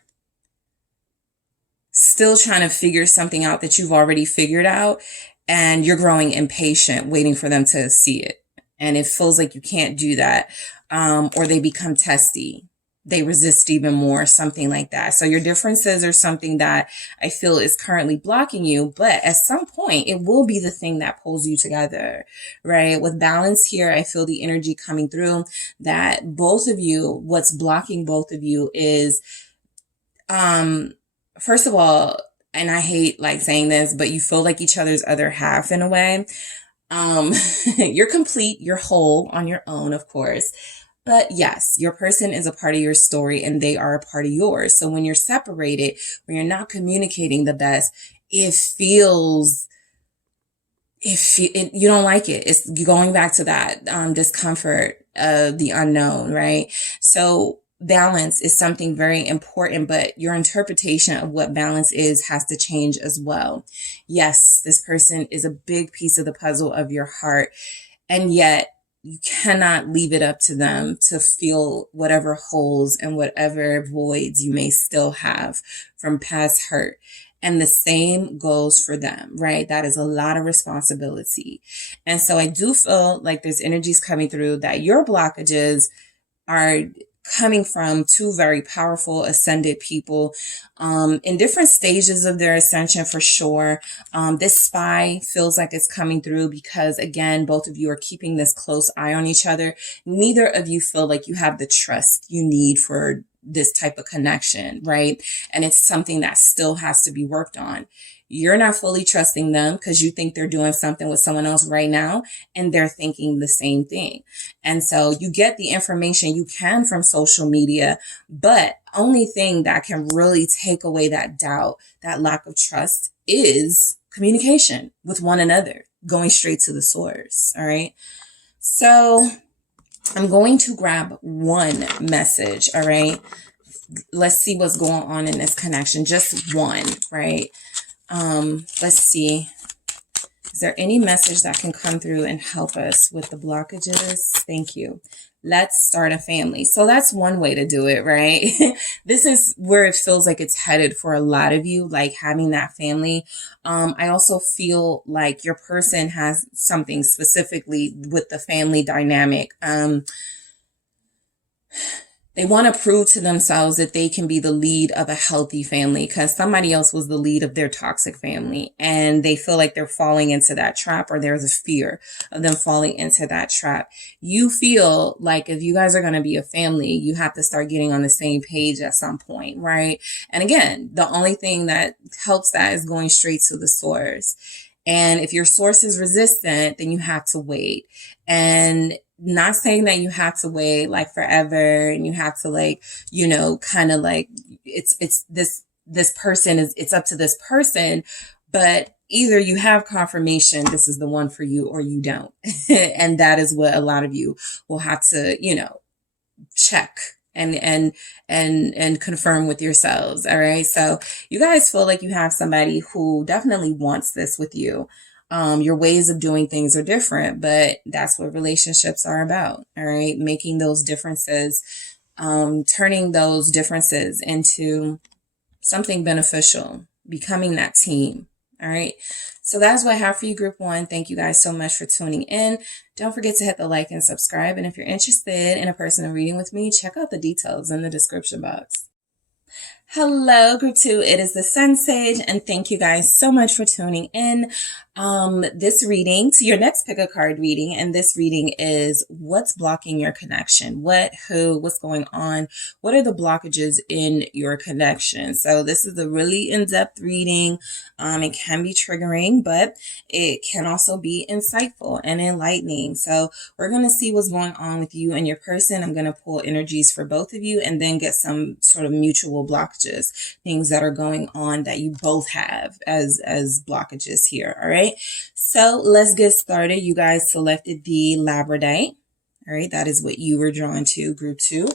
still trying to figure something out that you've already figured out, and you're growing impatient, waiting for them to see it. And it feels like you can't do that, or they become testy. They resist even more, something like that. So your differences are something that I feel is currently blocking you, but at some point it will be the thing that pulls you together, right? With balance here, I feel the energy coming through that both of you, what's blocking both of you is, first of all, and I hate like saying this, but you feel like each other's other half in a way. You're complete, you're whole on your own, of course. But yes, your person is a part of your story and they are a part of yours. So when you're separated, when you're not communicating the best, you don't like it. It's going back to that discomfort of the unknown, right? So balance is something very important, but your interpretation of what balance is has to change as well. Yes, this person is a big piece of the puzzle of your heart, and yet you cannot leave it up to them to fill whatever holes and whatever voids you may still have from past hurt. And the same goes for them, right? That is a lot of responsibility. And so I do feel like there's energies coming through that your blockages are coming from two very powerful ascended people in different stages of their ascension, for sure. This spy feels like it's coming through because, again, both of you are keeping this close eye on each other. Neither of you feel like you have the trust you need for this type of connection, right? And it's something that still has to be worked on. You're not fully trusting them because you think they're doing something with someone else right now, and they're thinking the same thing. And so you get the information you can from social media, but only thing that can really take away that doubt, that lack of trust, is communication with one another, going straight to the source. All right. So I'm going to grab one message. All right. Let's see what's going on in this connection. Just one, right? Let's see. Is there any message that can come through and help us with the blockages? Thank you. Let's start a family. So that's one way to do it, right? This is where it feels like it's headed for a lot of you, like having that family. I also feel like your person has something specifically with the family dynamic. They want to prove to themselves that they can be the lead of a healthy family because somebody else was the lead of their toxic family, and they feel like they're falling into that trap, or there's a fear of them falling into that trap. You feel like if you guys are going to be a family, you have to start getting on the same page at some point, right? And again, the only thing that helps that is going straight to the source. And if your source is resistant, then you have to wait. And not saying that you have to wait like forever and you have to like, kind of like it's this person is, it's up to this person, but either you have confirmation this is the one for you or you don't. And that is what a lot of you will have to, you know, check and confirm with yourselves. All right. So you guys feel like you have somebody who definitely wants this with you. Your ways of doing things are different, but that's what relationships are about. All right. Making those differences, turning those differences into something beneficial, becoming that team. All right. So that's what I have for you, group one. Thank you guys so much for tuning in. Don't forget to hit the like and subscribe. And if you're interested in a personal reading with me, check out the details in the description box. Hello, group two. It is the SunSage, and thank you guys so much for tuning in. This reading to your next pick a card reading, and this reading is what's blocking your connection? What's going on? What are the blockages in your connection? So this is a really in-depth reading. It can be triggering, but it can also be insightful and enlightening. So we're going to see what's going on with you and your person. I'm going to pull energies for both of you and then get some sort of mutual blockages, things that are going on that you both have as blockages here. All right. So let's get started. You guys selected the Labradorite. All right. That is what you were drawn to, group two.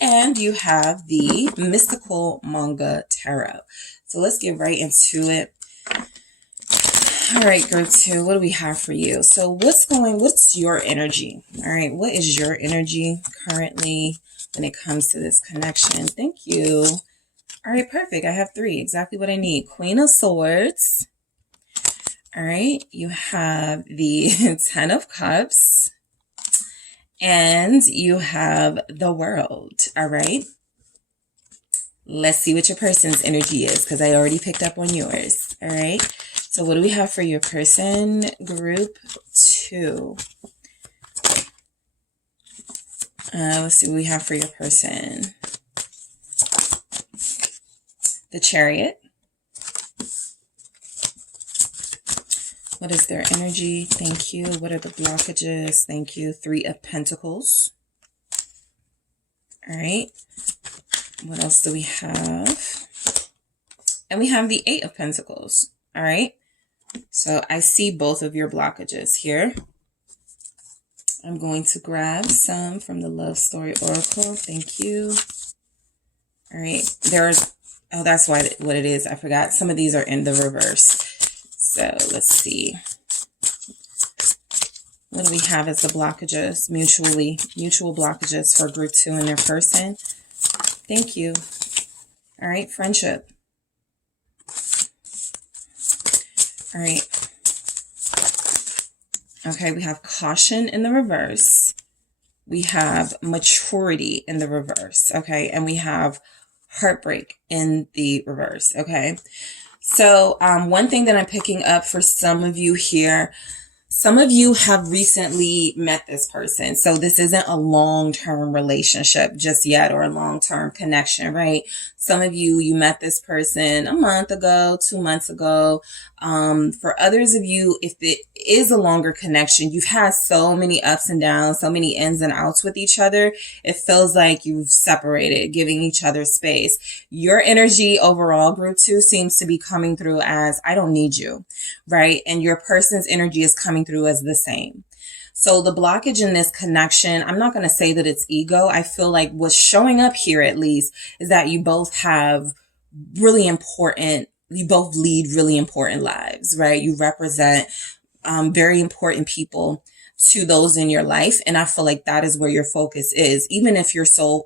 And you have the Mystical Manga Tarot. So let's get right into it. All right, group two, what do we have for you? So what's your energy? All right. What is your energy currently when it comes to this connection? Thank you. All right. Perfect. I have three, exactly what I need. Queen of Swords. All right, you have the Ten of Cups, and you have the World. All right, let's see what your person's energy is, because I already picked up on yours. All right, so what do we have for your person, group two? Let's see what we have for your person. The Chariot. What is their energy? Thank you. What are the blockages? Thank you. Three of Pentacles. All right. What else do we have? And we have the Eight of Pentacles. All right. So I see both of your blockages here. I'm going to grab some from the Love Story Oracle. Thank you. All right. Oh, that's what it is. I forgot. Some of these are in the reverse. So let's see. What do we have as the blockages? Mutual blockages for group two and their person. Thank you. All right, friendship. All right. Okay, we have caution in the reverse. We have maturity in the reverse. Okay, and we have heartbreak in the reverse. Okay. So one thing that I'm picking up for some of you here, some of you have recently met this person. So this isn't a long-term relationship just yet, or a long-term connection, right? Some of you met this person a month ago, 2 months ago. For others of you, if it is a longer connection, you've had so many ups and downs, so many ins and outs with each other. It feels like you've separated, giving each other space. Your energy overall, group two, seems to be coming through as, I don't need you, right? And your person's energy is coming through as the same. So the blockage in this connection, I'm not going to say that it's ego. I feel like what's showing up here, at least, is that you both have you both lead really important lives, right? You represent very important people to those in your life. And I feel like that is where your focus is, even if your sole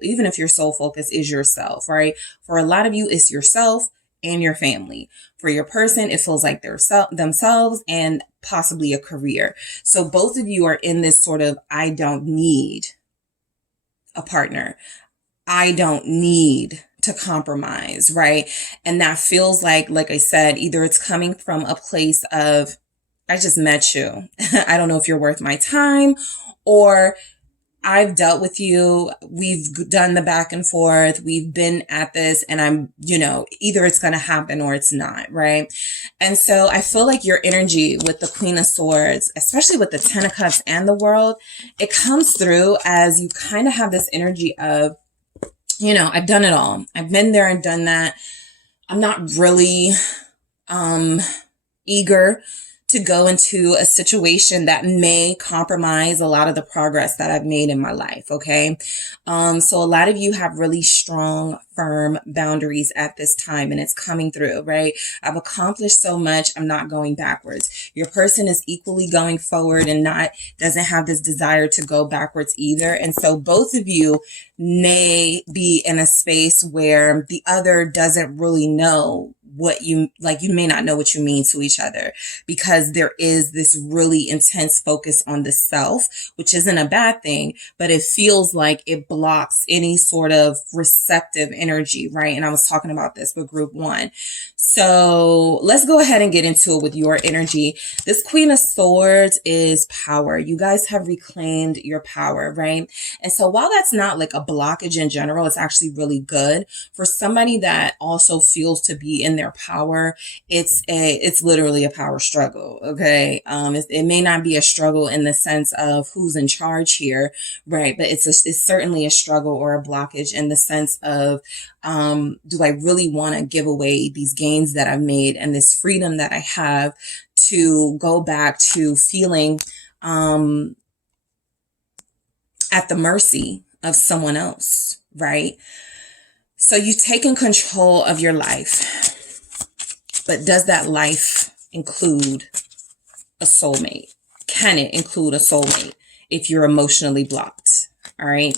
focus is yourself, right? For a lot of you, it's yourself and your family. For your person, it feels like themselves and possibly a career. So both of you are in this sort of, I don't need a partner. I don't need to compromise, right? And that feels like I said, either it's coming from a place of, I just met you. I don't know if you're worth my time, or I've dealt with you. We've done the back and forth. We've been at this, and I'm, either it's going to happen or it's not, right? And so I feel like your energy with the Queen of Swords, especially with the Ten of Cups and the World, it comes through as you kind of have this energy of, I've done it all. I've been there and done that. I'm not really, eager to go into a situation that may compromise a lot of the progress that I've made in my life. Okay. So a lot of you have really strong, firm boundaries at this time, and it's coming through, right? I've accomplished so much. I'm not going backwards. Your person is equally going forward and doesn't have this desire to go backwards either. And so both of you may be in a space where the other doesn't really know what you like. You may not know what you mean to each other, because there is this really intense focus on the self, which isn't a bad thing, but it feels like it blocks any sort of receptive energy, right? And I was talking about this with group 1. So let's go ahead and get into it with your energy. This Queen of Swords is power. You guys have reclaimed your power, right? And so while that's not like a blockage in general, it's actually really good for somebody that also feels to be in their power. It's literally a power struggle. Okay. It may not be a struggle in the sense of who's in charge here, right? But it's certainly a struggle or a blockage in the sense of, do I really want to give away these gains that I've made and this freedom that I have to go back to feeling, at the mercy of someone else, right? So you've taken control of your life. But does that life include a soulmate? Can it include a soulmate if you're emotionally blocked? All right.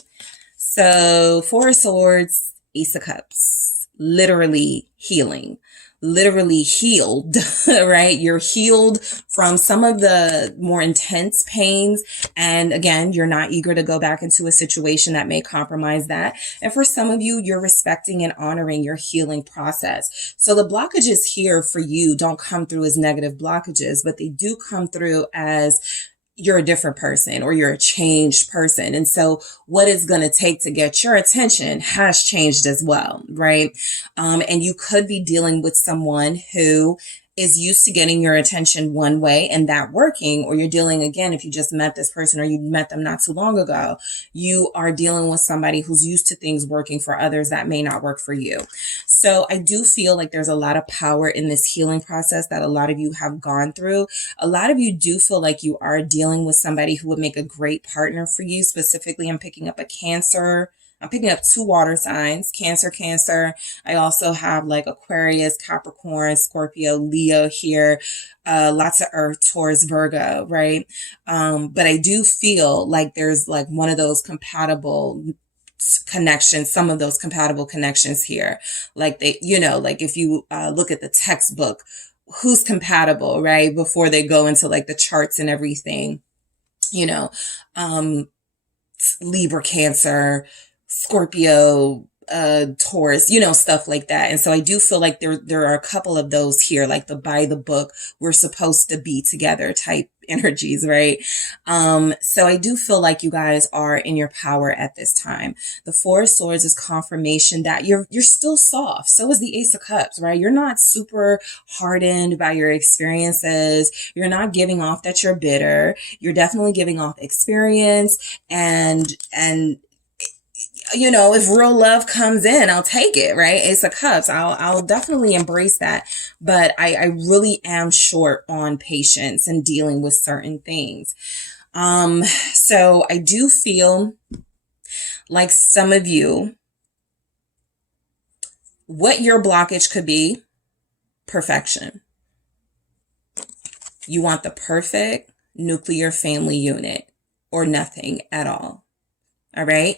So 4 of Swords, Ace of Cups, literally healing, literally healed, right? You're healed from some of the more intense pains. And again, you're not eager to go back into a situation that may compromise that. And for some of you, you're respecting and honoring your healing process. So the blockages here for you don't come through as negative blockages, but they do come through as you're a different person or you're a changed person. And so what it's going to take to get your attention has changed as well, right? And you could be dealing with someone who is used to getting your attention one way and that working, or you're dealing, again, if you just met this person or you met them not too long ago, you are dealing with somebody who's used to things working for others that may not work for you. So I do feel like there's a lot of power in this healing process that a lot of you have gone through. A lot of you do feel like you are dealing with somebody who would make a great partner for you. Specifically, I'm picking up a Cancer. I'm picking up 2 water signs, Cancer. I also have like Aquarius, Capricorn, Scorpio, Leo here. Lots of Earth, Taurus, Virgo, right? But I do feel like there's like one of those compatible connections, some of those compatible connections here. Like like if you look at the textbook, who's compatible, right? Before they go into like the charts and everything, Libra, Cancer, Scorpio, Taurus, stuff like that. And so I do feel like there are a couple of those here, like the by the book, we're supposed to be together type energies, right? So I do feel like you guys are in your power at this time. The 4 of Swords is confirmation that you're still soft. So is the Ace of Cups, right? You're not super hardened by your experiences. You're not giving off that you're bitter. You're definitely giving off experience and if real love comes in, I'll take it, right? Ace of Cups, I'll definitely embrace that. But I really am short on patience and dealing with certain things. So I do feel like some of you, what your blockage could be, perfection. You want the perfect nuclear family unit or nothing at all. All right.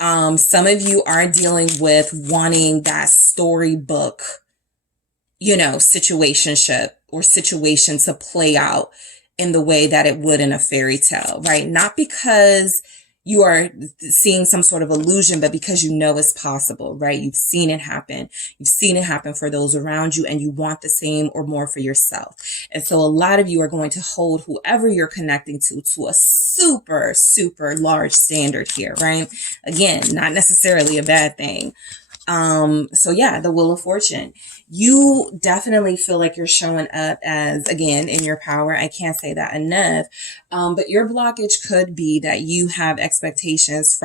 Some of you are dealing with wanting that storybook, situationship or situation to play out in the way that it would in a fairy tale, right? Not because you are seeing some sort of illusion, but because it's possible, right? You've seen it happen. You've seen it happen for those around you, and you want the same or more for yourself. And so a lot of you are going to hold whoever you're connecting to a super, super large standard here, right? Again, not necessarily a bad thing. So yeah, the Wheel of Fortune. You definitely feel like you're showing up as, again, in your power. I can't say that enough. But your blockage could be that you have expectations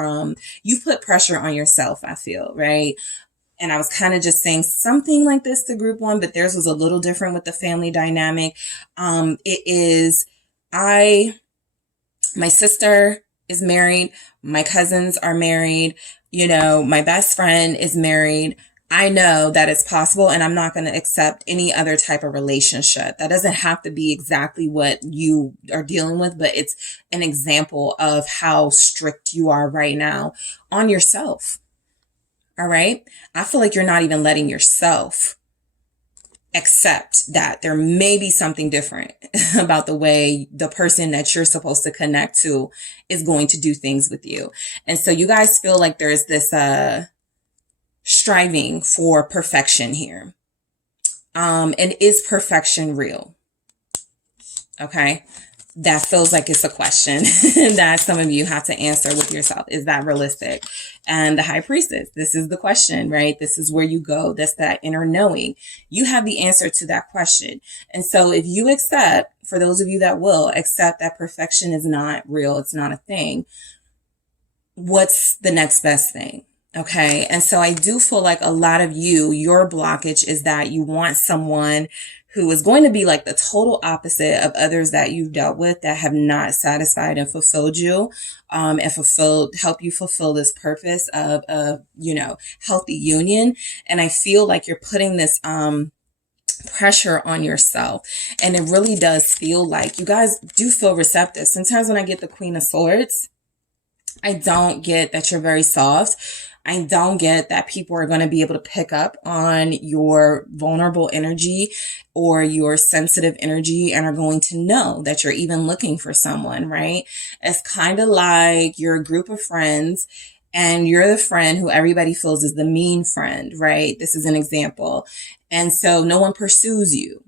you put pressure on yourself, I feel, right? And I was kind of just saying something like this to group one, but theirs was a little different with the family dynamic. My sister is married. My cousins are married. My best friend is married. I know that it's possible, and I'm not going to accept any other type of relationship. That doesn't have to be exactly what you are dealing with, but it's an example of how strict you are right now on yourself. All right. I feel like you're not even letting yourself accept that there may be something different about the way the person that you're supposed to connect to is going to do things with you. And so you guys feel like there's this striving for perfection here. And is perfection real? Okay. That feels like it's a question that some of you have to answer with yourself. Is that realistic? And the High Priestess, this is the question, right? This is where you go. That's that inner knowing. You have the answer to that question. And so if you accept, for those of you that will accept that perfection is not real, it's not a thing, what's the next best thing? Okay. And so I do feel like a lot of your blockage is that you want someone who is going to be like the total opposite of others that you've dealt with that have not satisfied and fulfilled you, and help you fulfill this purpose of healthy union. And I feel like you're putting this, pressure on yourself. And it really does feel like you guys do feel receptive. Sometimes when I get the Queen of Swords, I don't get that you're very soft. I don't get that people are going to be able to pick up on your vulnerable energy or your sensitive energy and are going to know that you're even looking for someone, right? It's kind of like you're a group of friends and you're the friend who everybody feels is the mean friend, right? This is an example. And so no one pursues you.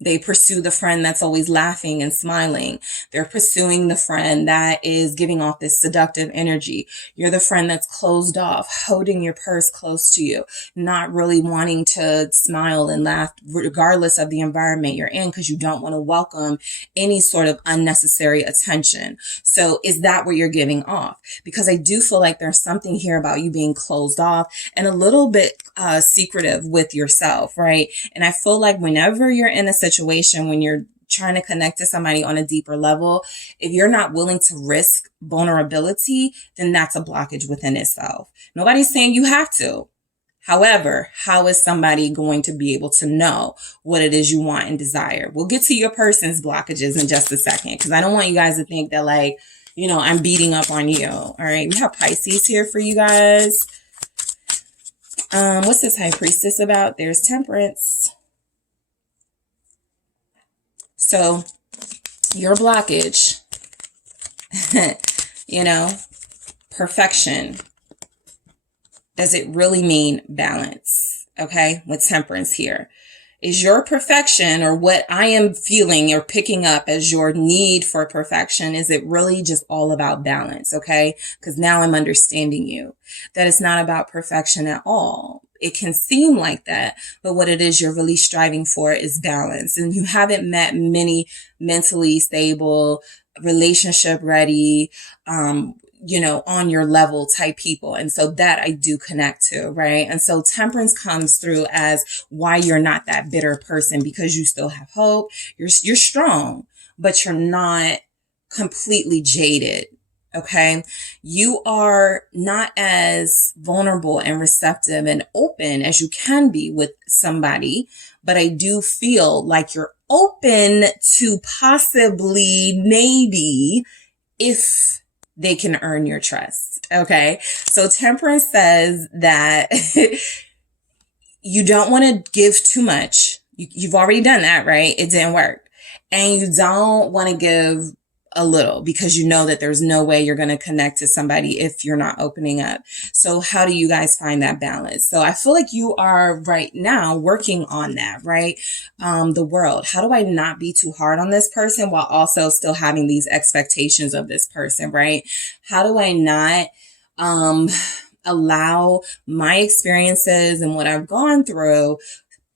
They pursue the friend that's always laughing and smiling. They're pursuing the friend that is giving off this seductive energy. You're the friend that's closed off, holding your purse close to you, not really wanting to smile and laugh regardless of the environment you're in because you don't want to welcome any sort of unnecessary attention. So is that what you're giving off? Because I do feel like there's something here about you being closed off and a little bit secretive with yourself, right? And I feel like whenever you're in a situation, when you're trying to connect to somebody on a deeper level, if you're not willing to risk vulnerability, then that's a blockage within itself. Nobody's saying you have to. However, how is somebody going to be able to know what it is you want and desire? We'll get to your person's blockages in just a second, because I don't want you guys to think that I'm beating up on you. All right. We have Pisces here for you guys. What's this High Priestess about? There's Temperance. So your blockage, perfection. Does it really mean balance? Okay. With Temperance here. Is your perfection, or what I am feeling or picking up as your need for perfection, is it really just all about balance? Okay. Because now I'm understanding you, that it's not about perfection at all. It can seem like that, but what it is you're really striving for is balance. And you haven't met many mentally stable, relationship ready, on your level type people. And so that I do connect to, right? And so Temperance comes through as why you're not that bitter person, because you still have hope. You're strong, but you're not completely jaded. Okay. You are not as vulnerable and receptive and open as you can be with somebody, but I do feel like you're open to possibly, maybe, if they can earn your trust. Okay. So Temperance says that you don't want to give too much. You've already done that, right? It didn't work. And you don't want to give a little, because you know that there's no way you're going to connect to somebody if you're not opening up. So how do you guys find that balance? So I feel like you are right now working on that, right? The world. How do I not be too hard on this person while also still having these expectations of this person, right? How do I not allow my experiences and what I've gone through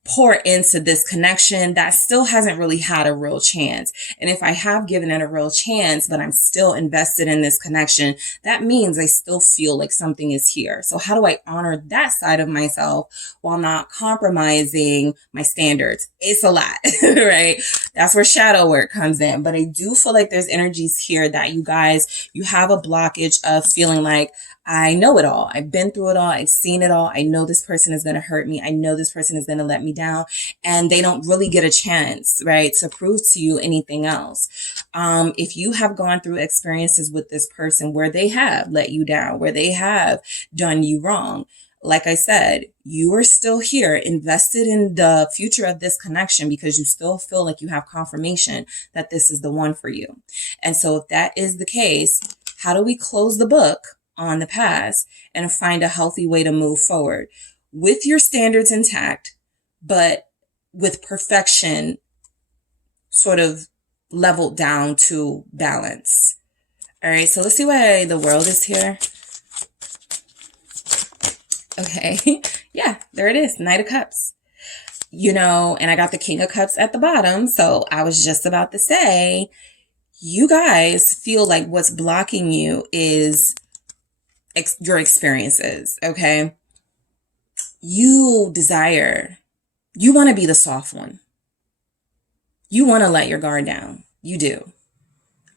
pour into this connection that still hasn't really had a real chance. And if I have given it a real chance, but I'm still invested in this connection, that means I still feel like something is here. So how do I honor that side of myself while not compromising my standards? It's a lot, right? That's where shadow work comes in. But I do feel like there's energies here that you guys, you have a blockage of feeling like, I know it all. I've been through it all. I've seen it all. I know this person is going to hurt me. I know this person is going to let me down. And they don't really get a chance, right, to prove to you anything else. If you have gone through experiences with this person where they have let you down, where they have done you wrong, like I said, you are still here invested in the future of this connection because you still feel like you have confirmation that this is the one for you. And so if that is the case, how do we close the book on the past and find a healthy way to move forward with your standards intact, but with perfection sort of leveled down to balance? All right, so let's see why the world is here. Okay, yeah, there it is, Knight of Cups. You know, and I got the King of Cups at the bottom, so I was just about to say, you guys feel like what's blocking you is your experiences, okay? You desire, you want to be the soft one. You want to let your guard down. You do.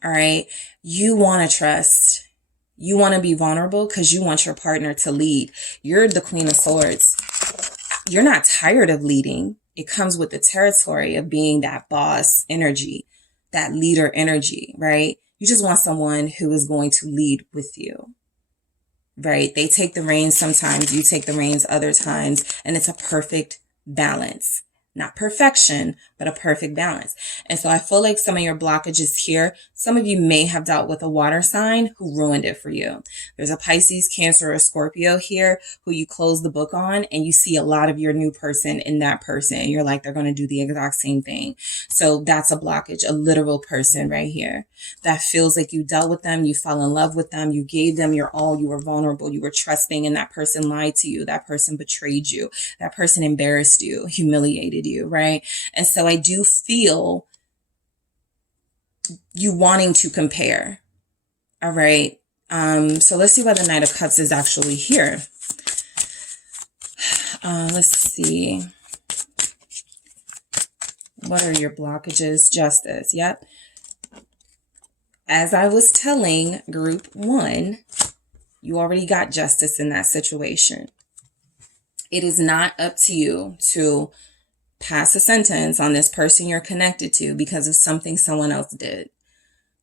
All right? You want to trust. You want to be vulnerable because you want your partner to lead. You're the Queen of Swords. You're not tired of leading. It comes with the territory of being that boss energy, that leader energy, right? You just want someone who is going to lead with you. Right? They take the reins sometimes, you take the reins other times, and it's a perfect balance. Not perfection, but a perfect balance. And so I feel like some of your blockages here, some of you may have dealt with a water sign who ruined it for you. There's a Pisces, Cancer, or Scorpio here who you close the book on, and you see a lot of your new person in that person. And you're like, they're going to do the exact same thing. So that's a blockage, a literal person right here that feels like you dealt with them, you fell in love with them, you gave them your all, you were vulnerable, you were trusting, and that person lied to you, that person betrayed you, that person embarrassed you, humiliated you, right? And so I do feel you wanting to compare. All right. So let's see why the Knight of Cups is actually here. Let's see. What are your blockages? Justice. Yep. As I was telling group 1, you already got justice in that situation. It is not up to you to pass a sentence on this person you're connected to because of something someone else did.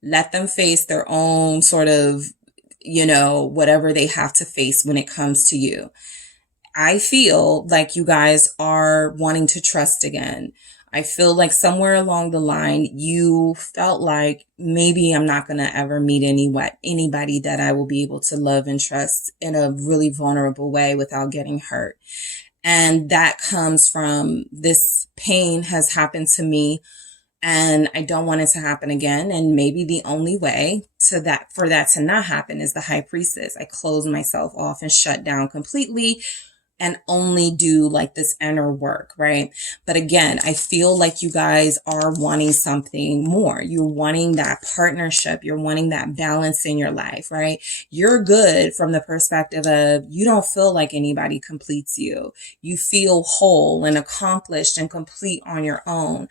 Let them face their own sort of, you know, whatever they have to face when it comes to you. I feel like you guys are wanting to trust again. I feel like somewhere along the line, you felt like maybe I'm not going to ever meet anybody that I will be able to love and trust in a really vulnerable way without getting hurt. And that comes from this pain has happened to me and I don't want it to happen again. And maybe the only way for that to not happen is the High Priestess. I close myself off and shut down completely and only do like this inner work, right? But again, I feel like you guys are wanting something more. You're wanting that partnership. You're wanting that balance in your life, right? You're good from the perspective of you don't feel like anybody completes you. You feel whole and accomplished and complete on your own.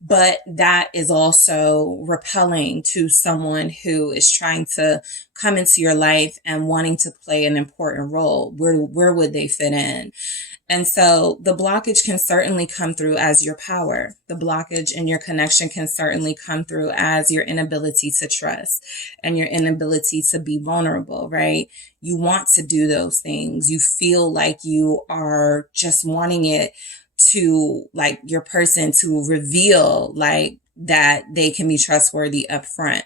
But that is also repelling to someone who is trying to come into your life and wanting to play an important role. Where would they fit in? And so the blockage can certainly come through as your power. The blockage in your connection can certainly come through as your inability to trust and your inability to be vulnerable, right? You want to do those things. You feel like you are just wanting it to, like, your person to reveal like that they can be trustworthy up front.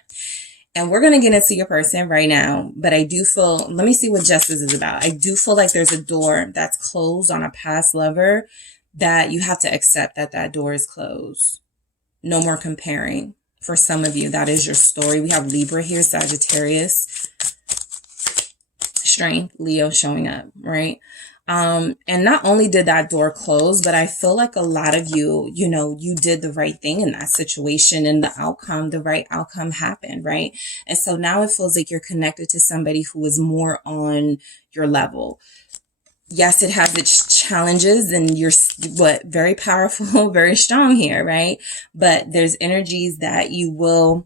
And we're going to get into your person right now, but I do feel, let me see what justice is about. I do feel like there's a door that's closed on a past lover that you have to accept that that door is closed. No more comparing. For some of you, that is your story. We have Libra here, Sagittarius, strength, Leo showing up, right? And not only did that door close, but I feel like a lot of you, you know, you did the right thing in that situation, and the right outcome happened, right? And so now it feels like you're connected to somebody who is more on your level. Yes, it has its challenges, and you're very powerful, very strong here, right? But there's energies that you will,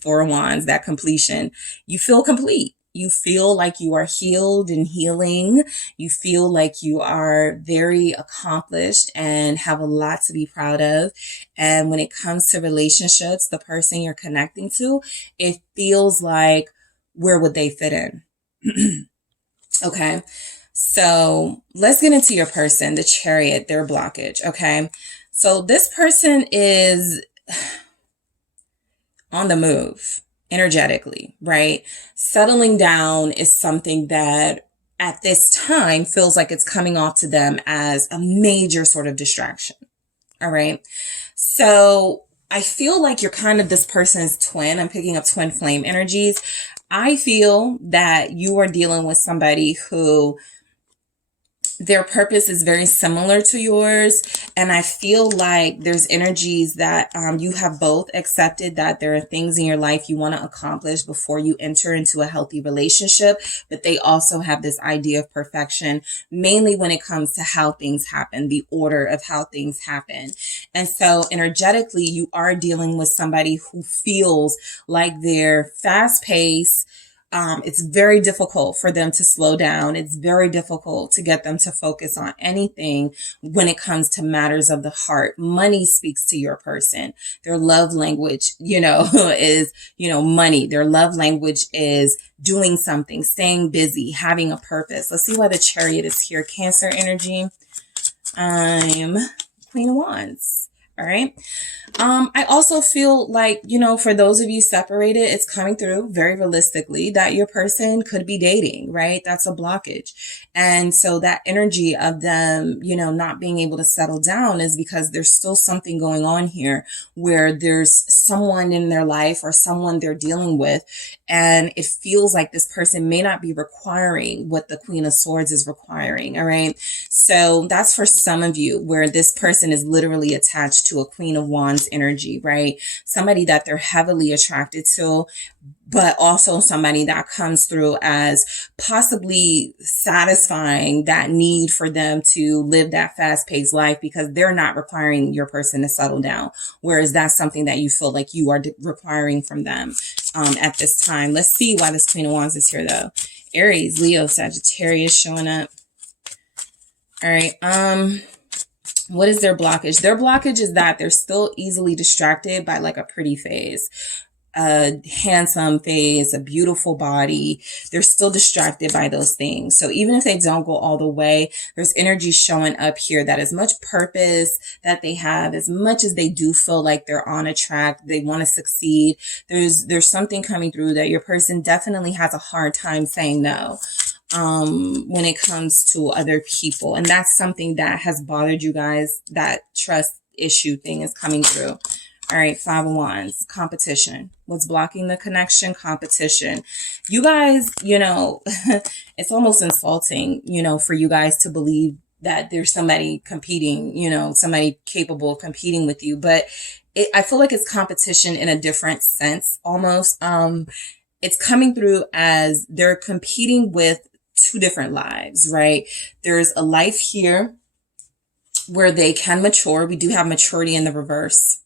Four of Wands, that completion, you feel complete. You feel like you are healed and healing. You feel like you are very accomplished and have a lot to be proud of. And when it comes to relationships, the person you're connecting to, it feels like, where would they fit in? Okay. So let's get into your person, the Chariot, their blockage. Okay. So this person is on the move energetically, right? Settling down is something that at this time feels like it's coming off to them as a major sort of distraction. All right. So I feel like you're kind of this person's twin. I'm picking up twin flame energies. I feel that you are dealing with somebody who their purpose is very similar to yours. And I feel like there's energies that you have both accepted that there are things in your life you want to accomplish before you enter into a healthy relationship. But they also have this idea of perfection, mainly when it comes to how things happen, the order of how things happen. And so energetically, you are dealing with somebody who feels like they're fast paced. It's very difficult for them to slow down. It's very difficult to get them to focus on anything when it comes to matters of the heart. Money speaks to your person. Their love language, is, money. Their love language is doing something, staying busy, having a purpose. Let's see why the Chariot is here. Cancer energy. I'm Queen of Wands. All right. I also feel like, for those of you separated, it's coming through very realistically that your person could be dating, right? That's a blockage. And so that energy of them, not being able to settle down is because there's still something going on here where there's someone in their life or someone they're dealing with. And it feels like this person may not be requiring what the Queen of Swords is requiring. All right. So that's for some of you where this person is literally attached to a Queen of Wands energy, right? Somebody that they're heavily attracted to, but also somebody that comes through as possibly satisfying that need for them to live that fast-paced life because they're not requiring your person to settle down. Whereas that's something that you feel like you are requiring from them at this time. Let's see why this Queen of Wands is here though. Aries, Leo, Sagittarius showing up. All right. What is their blockage? Their blockage is that they're still easily distracted by like a pretty face, a handsome face, a beautiful body. They're still distracted by those things. So even if they don't go all the way, there's energy showing up here that as much purpose that they have, as much as they do feel like they're on a track, they want to succeed, there's something coming through that your person definitely has a hard time saying no when it comes to other people. And that's something that has bothered you guys. That trust issue thing is coming through. All right, Five of Wands, competition. What's blocking the connection? Competition. You guys, it's almost insulting, for you guys to believe that there's somebody competing, somebody capable of competing with you. But I feel like it's competition in a different sense almost. It's coming through as they're competing with two different lives, right? There's a life here where they can mature. We do have maturity in the reverse.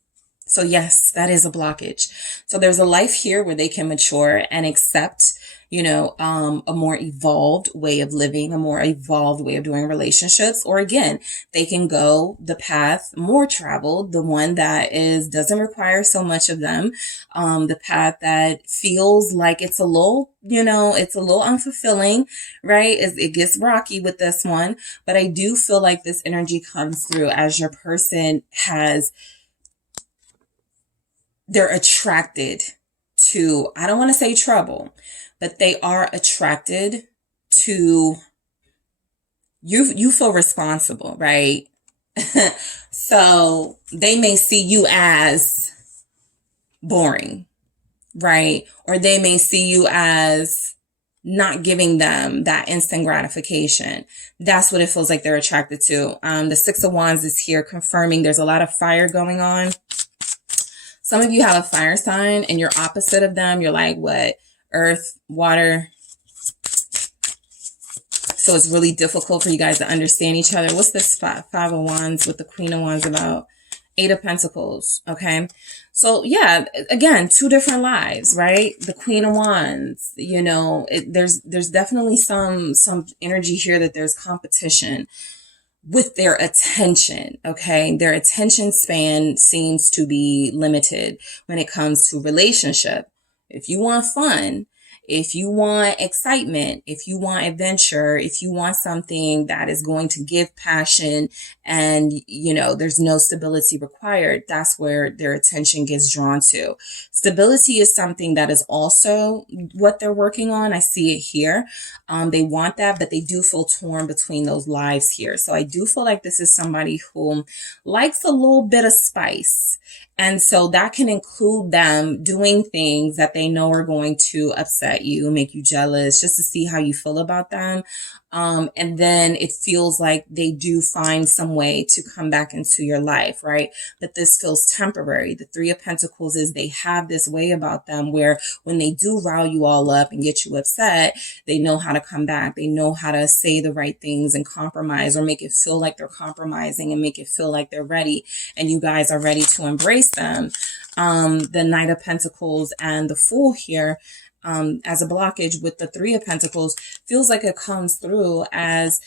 So yes, that is a blockage. So there's a life here where they can mature and accept, a more evolved way of living, a more evolved way of doing relationships. Or again, they can go the path more traveled, the one that doesn't require so much of them. The path that feels like it's a little, it's a little unfulfilling, right? It gets rocky with this one, but I do feel like this energy comes through as your person they're attracted to, I don't want to say trouble, but they are attracted to you. You feel responsible, right? So they may see you as boring, right? Or they may see you as not giving them that instant gratification. That's what it feels like they're attracted to. The Six of Wands is here confirming there's a lot of fire going on. Some of you have a fire sign and you're opposite of them. You're like, what? Earth, water. So it's really difficult for you guys to understand each other. What's this Five of Wands with the Queen of Wands about? Eight of Pentacles, okay? So yeah, again, two different lives, right? The Queen of Wands, you know, there's definitely some energy here that there's competition with their attention, okay? Their attention span seems to be limited when it comes to relationship. If you want fun, if you want excitement, if you want adventure, if you want something that is going to give passion and, you know, there's no stability required, that's where their attention gets drawn to. Stability is something that is also what they're working on. I see it here. They want that, but they do feel torn between those lives here. So I do feel like this is somebody who likes a little bit of spice. And so that can include them doing things that they know are going to upset you, make you jealous, just to see how you feel about them. And then it feels like they do find some way to come back into your life, right? But this feels temporary. The Three of Pentacles is they have this way about them where when they do rile you all up and get you upset, they know how to come back. They know how to say the right things and compromise or make it feel like they're compromising and make it feel like they're ready and you guys are ready to embrace them. The Knight of Pentacles and the Fool here, as a blockage with the Three of Pentacles, feels like it comes through as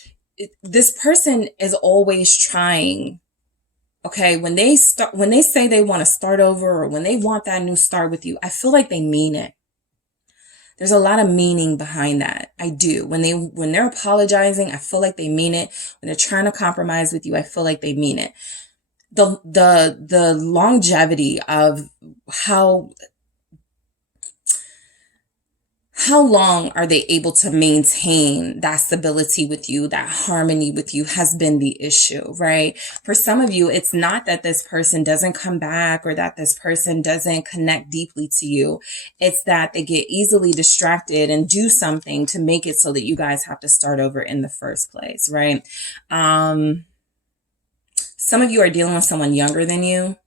this person is always trying. Okay, when they say they want to start over or when they want that new start with you, I feel like they mean it. There's a lot of meaning behind that. I do. When they're apologizing, I feel like they mean it. When they're trying to compromise with you, I feel like they mean it. The longevity of how long are they able to maintain that stability with you, that harmony with you has been the issue, right? For some of you, it's not that this person doesn't come back or that this person doesn't connect deeply to you. It's that they get easily distracted and do something to make it so that you guys have to start over in the first place, right? Some of you are dealing with someone younger than you.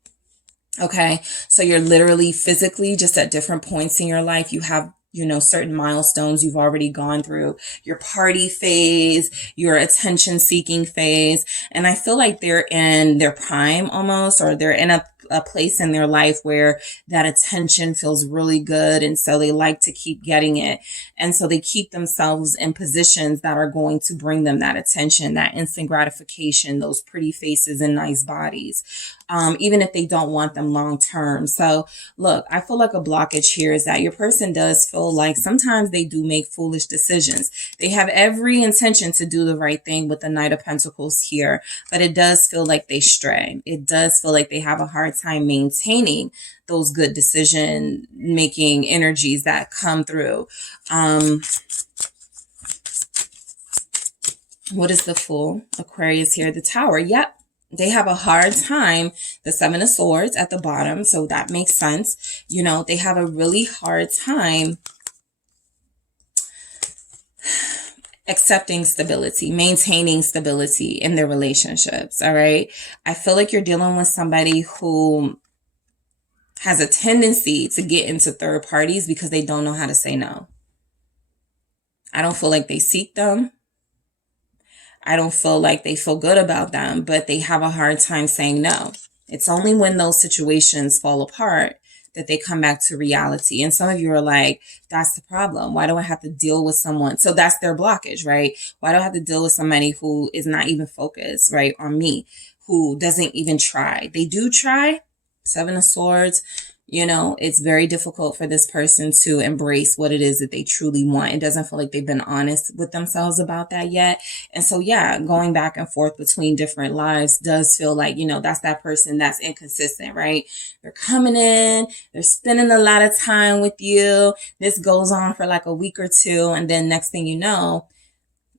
Okay. So you're literally physically just at different points in your life. You have, you know, certain milestones you've already gone through, your party phase, your attention seeking phase. And I feel like they're in their prime almost, or they're in a place in their life where that attention feels really good. And so they like to keep getting it. And so they keep themselves in positions that are going to bring them that attention, that instant gratification, those pretty faces and nice bodies. Even if they don't want them long term. So look, I feel like a blockage here is that your person does feel like sometimes they do make foolish decisions. They have every intention to do the right thing with the Knight of Pentacles here, but it does feel like they stray. It does feel like they have a hard time maintaining those good decision making energies that come through. What is the Fool? Aquarius here, the Tower. Yep. They have a hard time, the Seven of Swords at the bottom, so that makes sense. You know, they have a really hard time accepting stability, maintaining stability in their relationships, all right? I feel like you're dealing with somebody who has a tendency to get into third parties because they don't know how to say no. I don't feel like they seek them. I don't feel like they feel good about them, but they have a hard time saying no. It's only when those situations fall apart that they come back to reality. And some of you are like, that's the problem. Why do I have to deal with someone? So that's their blockage, right? Why do I have to deal with somebody who is not even focused, right, on me, who doesn't even try? They do try. Seven of Swords. You know, it's very difficult for this person to embrace what it is that they truly want. It doesn't feel like they've been honest with themselves about that yet. And so, yeah, going back and forth between different lives does feel like, you know, that's that person that's inconsistent, right? They're coming in, they're spending a lot of time with you. This goes on for like a week or two. And then next thing you know,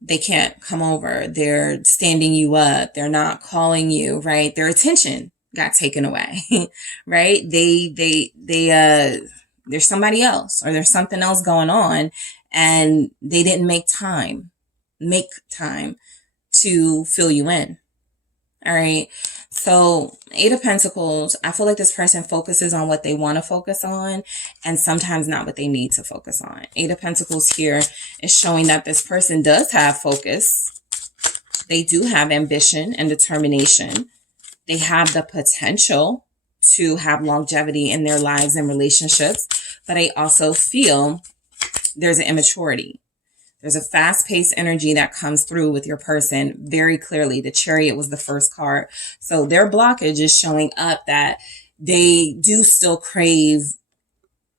they can't come over. They're standing you up. They're not calling you, right? Their attention got taken away, right? There's somebody else or there's something else going on. and they didn't make time to fill you in. All right. So 8 of Pentacles, I feel like this person focuses on what they want to focus on and sometimes not what they need to focus on. 8 of Pentacles here is showing that this person does have focus. They do have ambition and determination. They have the potential to have longevity in their lives and relationships, but I also feel there's an immaturity. There's a fast-paced energy that comes through with your person very clearly. The Chariot was the first card. So their blockage is showing up that they do still crave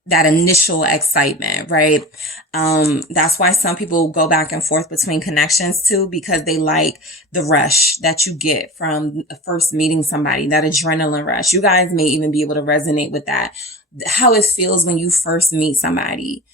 that initial excitement, right? That's why some people go back and forth between connections too, because they like the rush that you get from first meeting somebody, that adrenaline rush. You guys may even be able to resonate with that. How it feels when you first meet somebody.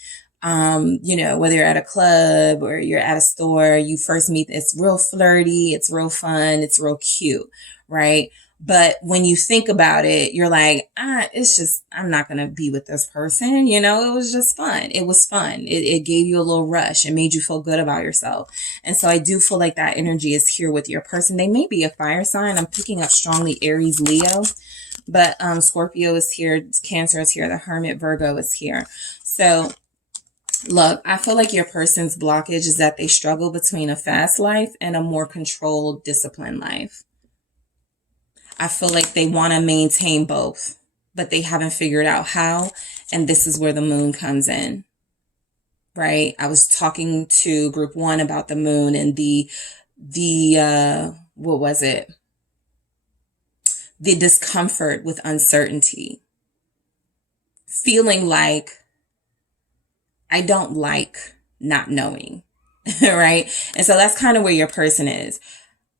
You know, whether you're at a club or you're at a store, you first meet, it's real flirty, it's real fun, it's real cute, right? But when you think about it, you're like, it's just, I'm not going to be with this person. You know, it was just fun. It was fun. It gave you a little rush. It made you feel good about yourself. And so I do feel like that energy is here with your person. They may be a fire sign. I'm picking up strongly Aries, Leo, but Scorpio is here. Cancer is here. The Hermit, Virgo is here. So look, I feel like your person's blockage is that they struggle between a fast life and a more controlled, disciplined life. I feel like they want to maintain both, but they haven't figured out how. And this is where the moon comes in, right? I was talking to group 1 about the moon and the what was it? The discomfort with uncertainty. Feeling like I don't like not knowing, right? And so that's kind of where your person is.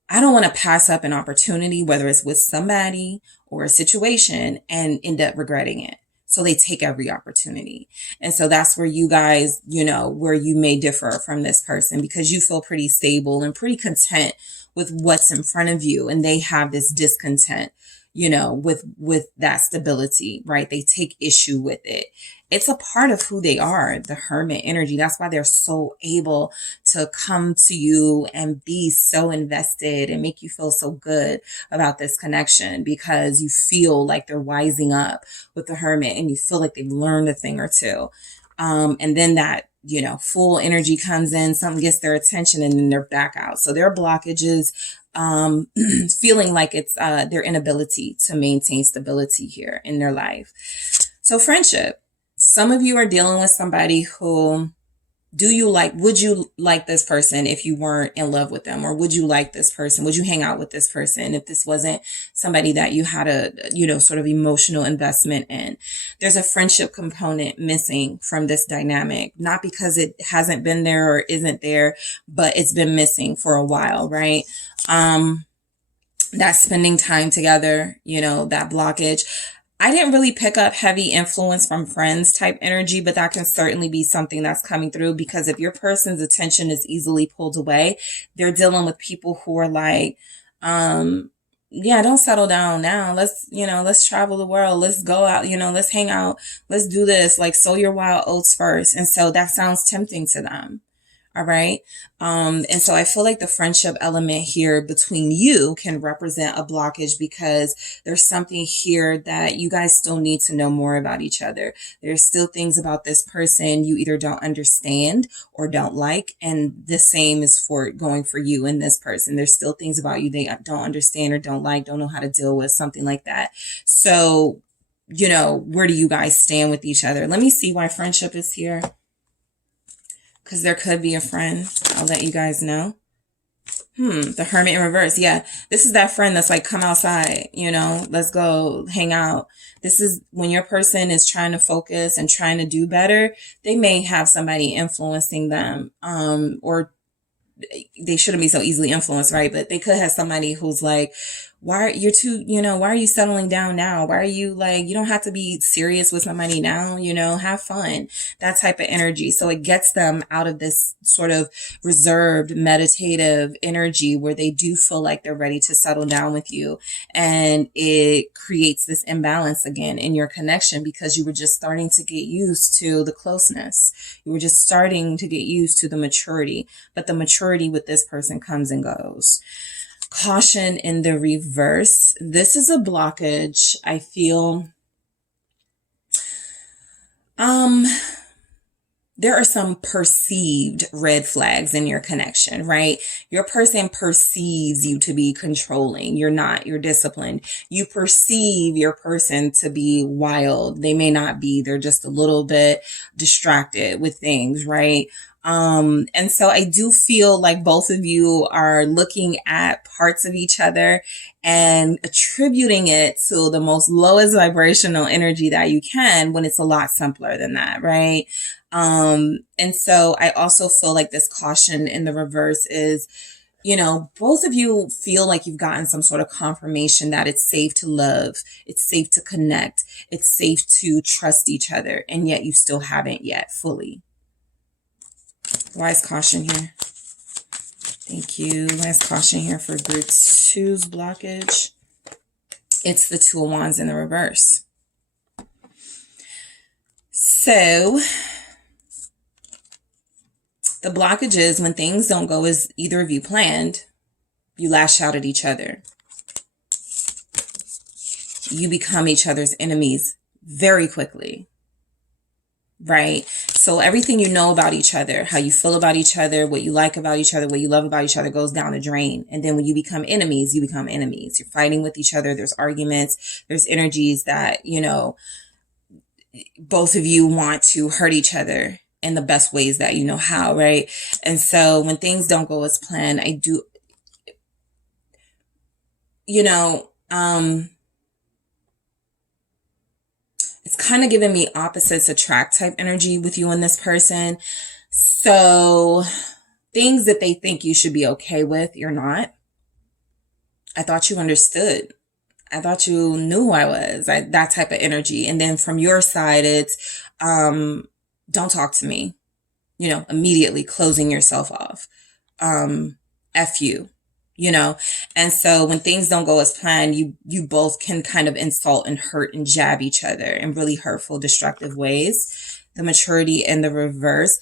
I don't want to pass up an opportunity, whether it's with somebody or a situation, and end up regretting it. So they take every opportunity. And so that's where you guys, you know, where you may differ from this person, because you feel pretty stable and pretty content with what's in front of you. And they have this discontent, you know, with that stability, right? They take issue with it. It's a part of who they are, the Hermit energy. That's why they're so able to come to you and be so invested and make you feel so good about this connection, because you feel like they're wising up with the Hermit and you feel like they've learned a thing or two. And then that, you know, full energy comes in, something gets their attention, and then they're back out. So their blockages, feeling like it's their inability to maintain stability here in their life. So friendship. Some of you are dealing with somebody who, would you like this person if you weren't in love with them? Or would you like this person? Would you hang out with this person if this wasn't somebody that you had a, you know, sort of emotional investment in? There's a friendship component missing from this dynamic, not because it hasn't been there or isn't there, but it's been missing for a while, right? That spending time together, you know, that blockage. I didn't really pick up heavy influence from friends type energy, but that can certainly be something that's coming through, because if your person's attention is easily pulled away, they're dealing with people who are like, yeah, don't settle down now. Let's travel the world. Let's go out, you know, let's hang out. Let's do this. Like, sow your wild oats first. And so that sounds tempting to them. All right. And so I feel like the friendship element here between you can represent a blockage, because there's something here that you guys still need to know more about each other. There's still things about this person you either don't understand or don't like. And the same is going for you and this person. There's still things about you they don't understand or don't like, don't know how to deal with, something like that. So, you know, where do you guys stand with each other? Let me see why friendship is here, because there could be a friend. I'll let you guys know. The Hermit in reverse. Yeah, this is that friend that's like, come outside, you know, let's go hang out. This is when your person is trying to focus and trying to do better. They may have somebody influencing them, or they shouldn't be so easily influenced, right? But they could have somebody who's like, Why are you too, why are you settling down now? Why are you like, you don't have to be serious with somebody now, have fun, that type of energy. So it gets them out of this sort of reserved, meditative energy where they do feel like they're ready to settle down with you. And it creates this imbalance again in your connection because you were just starting to get used to the closeness. You were just starting to get used to the maturity, but the maturity with this person comes and goes. Caution in the reverse. This is a blockage. I feel there are some perceived red flags in your connection, right? Your person perceives you to be controlling. You're not. You're disciplined. You perceive your person to be wild. They may not be. They're just a little bit distracted with things, right? And so I do feel like both of you are looking at parts of each other and attributing it to the most lowest vibrational energy that you can when it's a lot simpler than that, right? And so I also feel like this caution in the reverse is, both of you feel like you've gotten some sort of confirmation that it's safe to love, it's safe to connect, it's safe to trust each other, and yet you still haven't yet fully. Wise caution here. Thank you. Wise caution here for group 2's blockage. It's the Two of Wands in the reverse. So the blockage is when things don't go as either of you planned, you lash out at each other. You become each other's enemies very quickly. Right? So everything you know about each other, how you feel about each other, what you like about each other, what you love about each other goes down the drain. And then when you become enemies, you become enemies. You're fighting with each other. There's arguments. There's energies that, both of you want to hurt each other in the best ways that you know how, right? And so when things don't go as planned, I do, it's kind of giving me opposites attract type energy with you and this person. So things that they think you should be okay with, you're not. I thought you understood. I thought you knew who I was. That type of energy. And then from your side, it's, don't talk to me, immediately closing yourself off. F you. And so when things don't go as planned, you both can kind of insult and hurt and jab each other in really hurtful, destructive ways. The maturity in the reverse,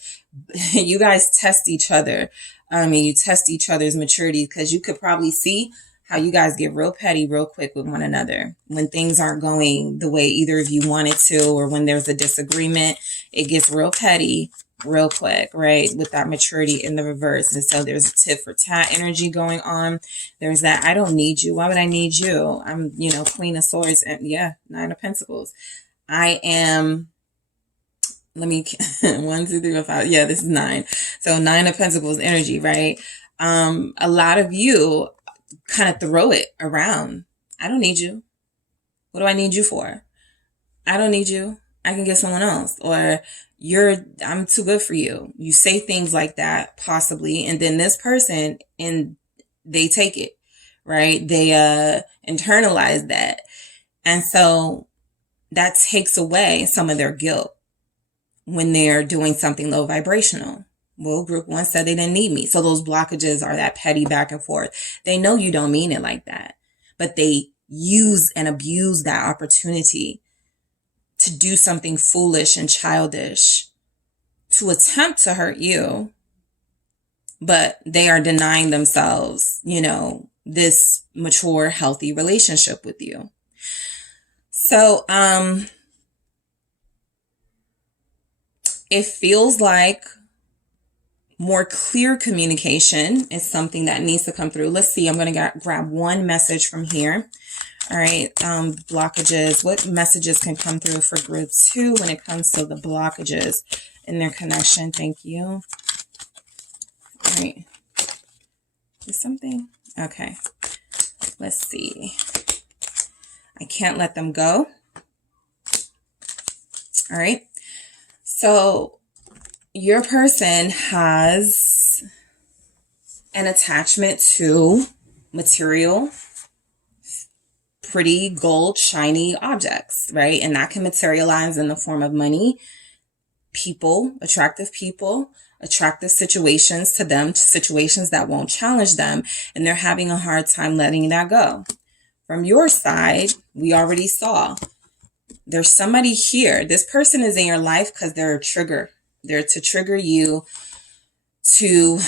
you guys test each other. You test each other's maturity because you could probably see how you guys get real petty real quick with one another. When things aren't going the way either of you wanted to, or when there's a disagreement, it gets real petty real quick, right? With that maturity in the reverse. And so there's a tit for tat energy going on. There's that, I don't need you. Why would I need you? I'm, Queen of Swords and Nine of Pentacles. I am, let me, 1, 2, 3, 4, 5. Yeah, this is 9. So 9 of Pentacles energy, right? A lot of you kind of throw it around. I don't need you. What do I need you for? I don't need you. I can get someone else. Or I'm too good for you. You say things like that, possibly. And then this person, and they take it, right? They internalize that. And so that takes away some of their guilt when they're doing something low vibrational. Well, group 1 said they didn't need me. So those blockages are that petty back and forth. They know you don't mean it like that, but they use and abuse that opportunity to do something foolish and childish to attempt to hurt you, but they are denying themselves, this mature, healthy relationship with you. So, it feels like more clear communication is something that needs to come through. Let's see. I'm going to grab one message from here. All right. Blockages. What messages can come through for group 2 when it comes to the blockages in their connection? Thank you. All right. Is something? Okay. Let's see. I can't let them go. All right. So your person has an attachment to material pretty gold, shiny objects, right? And that can materialize in the form of money, people, attractive situations to them, situations that won't challenge them, and they're having a hard time letting that go. From your side, we already saw there's somebody here. This person is in your life because they're a trigger. They're to trigger you to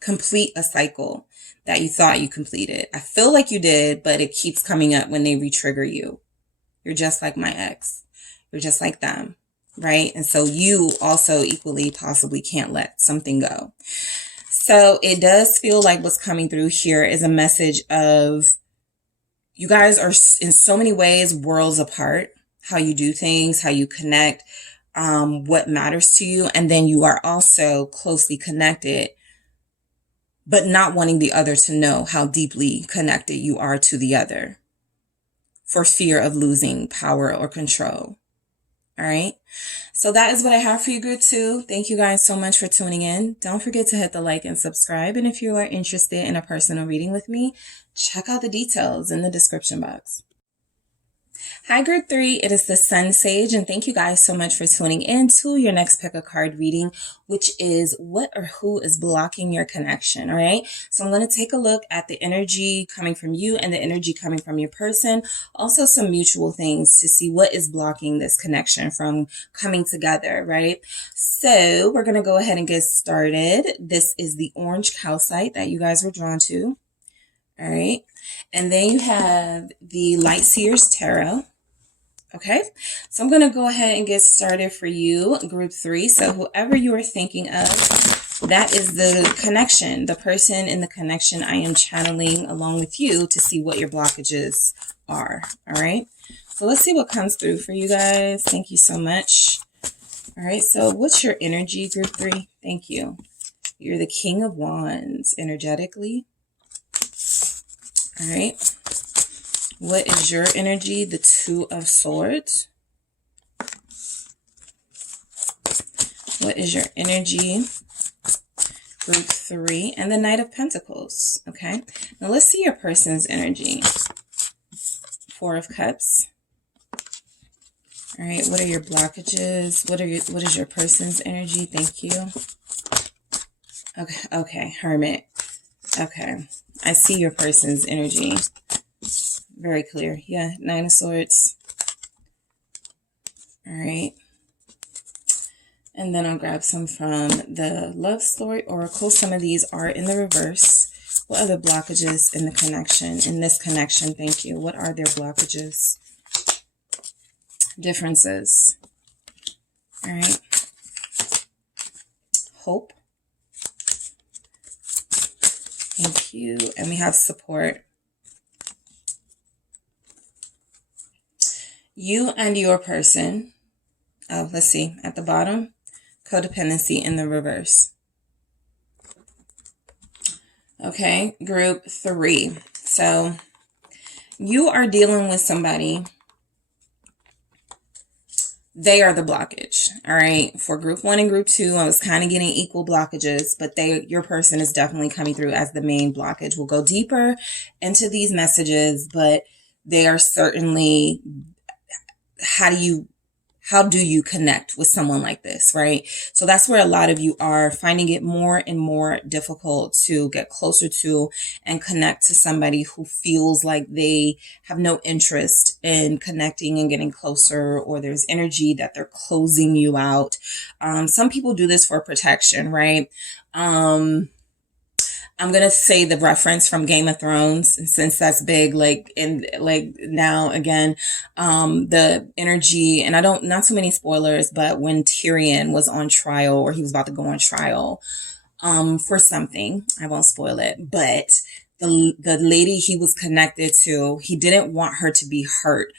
complete a cycle that you thought you completed. I feel like you did, but it keeps coming up when they re-trigger you. You're just like my ex. You're just like them, right? And so you also equally possibly can't let something go. So it does feel like what's coming through here is a message of you guys are in so many ways worlds apart, how you do things, how you connect, what matters to you. And then you are also closely connected, but not wanting the other to know how deeply connected you are to the other for fear of losing power or control. All right. So that is what I have for you, group 2. Thank you guys so much for tuning in. Don't forget to hit the like and subscribe. And if you are interested in a personal reading with me, check out the details in the description box. Hi, group 3. It is the SunSage, and thank you guys so much for tuning in to your next pick a card reading, which is what or who is blocking your connection. All right. So I'm going to take a look at the energy coming from you and the energy coming from your person. Also some mutual things to see what is blocking this connection from coming together. Right. So we're going to go ahead and get started. This is the orange calcite that you guys were drawn to. All right. And then you have the Light Seers Tarot. Okay, so I'm going to go ahead and get started for you, group 3. So whoever you are thinking of, that is the connection, the person in the connection I am channeling along with you to see what your blockages are. All right, so let's see what comes through for you guys. Thank you so much. All right, so what's your energy, group 3? Thank you. You're the King of Wands energetically. All right. What is your energy? The Two of Swords. What is your energy? Group 3. And the Knight of Pentacles. Okay. Now let's see your person's energy. Four of Cups. All right. What are your blockages? What is your person's energy? Thank you. Okay. Okay. Hermit. Okay. I see your person's energy. Very clear. Yeah, Nine of Swords. All right. And then I'll grab some from the Love Story Oracle. Some of these are in the reverse. What are the blockages in the connection? In this connection, thank you. What are their blockages? Differences. All right. Hope. Thank you. And we have support. You and your person, oh, let's see, at the bottom, codependency in the reverse. Okay, group 3. So you are dealing with somebody. They are the blockage. All right. For group 1 and group 2, I was kind of getting equal blockages, but your person is definitely coming through as the main blockage. We'll go deeper into these messages, but they are certainly, how do you connect with someone like this, right? So that's where a lot of you are finding it more and more difficult to get closer to and connect to somebody who feels like they have no interest in connecting and getting closer, or there's energy that they're closing you out. Some people do this for protection, right? I'm going to say the reference from Game of Thrones, and since that's big, now again, the energy, and not too many spoilers, but when Tyrion was on trial, or he was about to go on trial, for something, I won't spoil it, but the lady he was connected to, he didn't want her to be hurt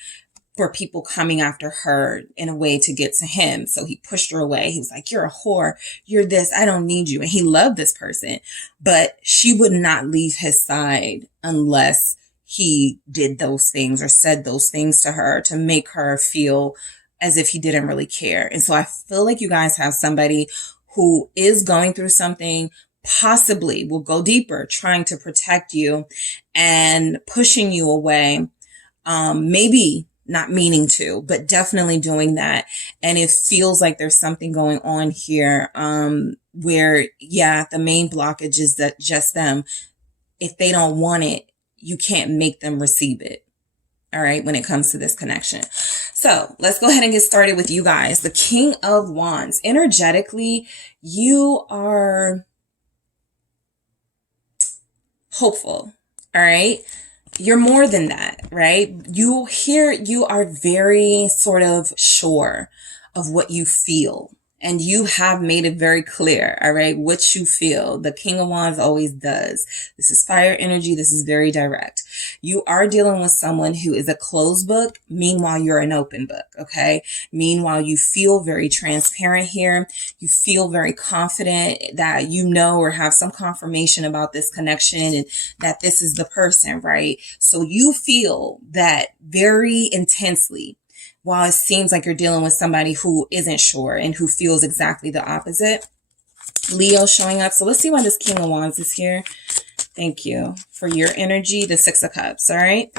for people coming after her in a way to get to him. So he pushed her away. He was like, you're a whore. You're this. I don't need you. And he loved this person, but she would not leave his side unless he did those things or said those things to her to make her feel as if he didn't really care. And so I feel like you guys have somebody who is going through something, possibly will go deeper, trying to protect you and pushing you away. Maybe not meaning to, but definitely doing that. And it feels like there's something going on here, where, yeah, the main blockage is that just them. If they don't want it, you can't make them receive it. All right, when it comes to this connection. So let's go ahead and get started with you guys. The King of Wands. Energetically, you are hopeful. All right. You're more than that, right? You are very sort of sure of what you feel. And you have made it very clear, all right, what you feel. The King of Wands always does. This is fire energy. This is very direct. You are dealing with someone who is a closed book. Meanwhile, you're an open book, okay? Meanwhile, you feel very transparent here. You feel very confident that you know or have some confirmation about this connection and that this is the person, right? So you feel that very intensely. While it seems like you're dealing with somebody who isn't sure and who feels exactly the opposite. Leo showing up. So let's see why this King of Wands is here. Thank you for your energy. The Six of Cups. All right.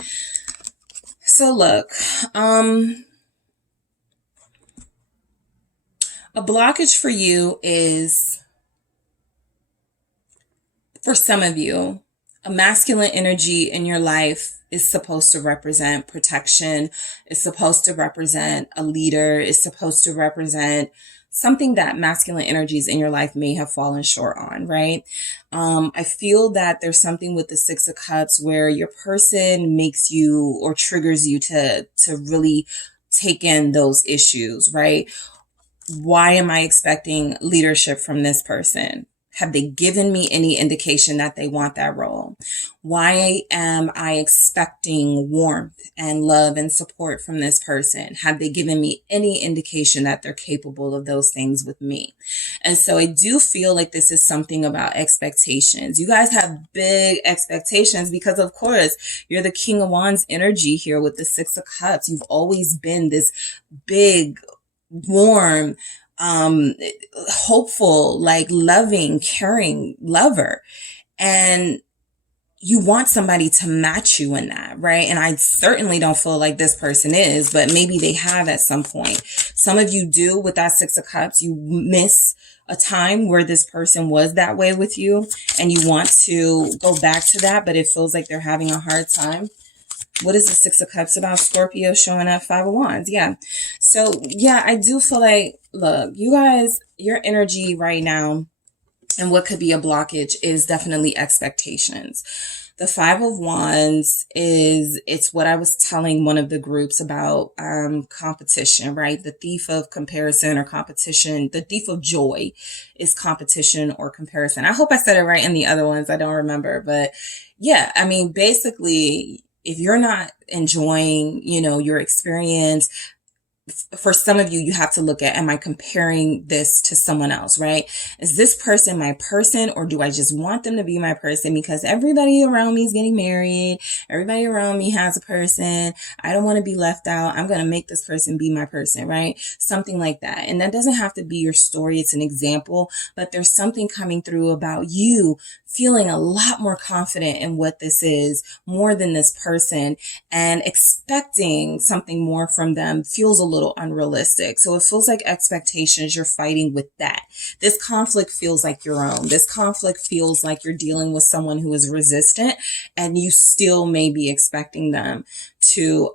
So look, a blockage for you is, for some of you, a masculine energy in your life is supposed to represent protection. It's supposed to represent a leader. It's supposed to represent something that masculine energies in your life may have fallen short on, right? I feel that there's something with the Six of Cups where your person makes you or triggers you to really take in those issues, right? Why am I expecting leadership from this person? Have they given me any indication that they want that role? Why am I expecting warmth and love and support from this person? Have they given me any indication that they're capable of those things with me? And so I do feel like this is something about expectations. You guys have big expectations because, of course, you're the King of Wands energy here with the Six of Cups. You've always been this big, warm, hopeful, like loving, caring lover. And you want somebody to match you in that, right? And I certainly don't feel like this person is, but maybe they have at some point. Some of you do with that Six of Cups. You miss a time where this person was that way with you and you want to go back to that, but it feels like they're having a hard time. What is the Six of Cups about? Scorpio showing up, Five of Wands. Yeah. So yeah, I do feel like, look, you guys, your energy right now and what could be a blockage is definitely expectations. The Five of Wands it's what I was telling one of the groups about competition, right? The thief of comparison or competition. The thief of joy is competition or comparison. I hope I said it right in the other ones. I don't remember. But yeah, I mean, basically, if you're not enjoying, your experience, for some of you, you have to look at, am I comparing this to someone else, right? Is this person my person, or do I just want them to be my person because everybody around me is getting married? Everybody around me has a person. I don't want to be left out. I'm going to make this person be my person, right? Something like that. And that doesn't have to be your story. It's an example, but there's something coming through about you feeling a lot more confident in what this is, more than this person, and expecting something more from them feels a little unrealistic. So it feels like expectations, you're fighting with that. This conflict feels like your own. This conflict feels like you're dealing with someone who is resistant and you still may be expecting them to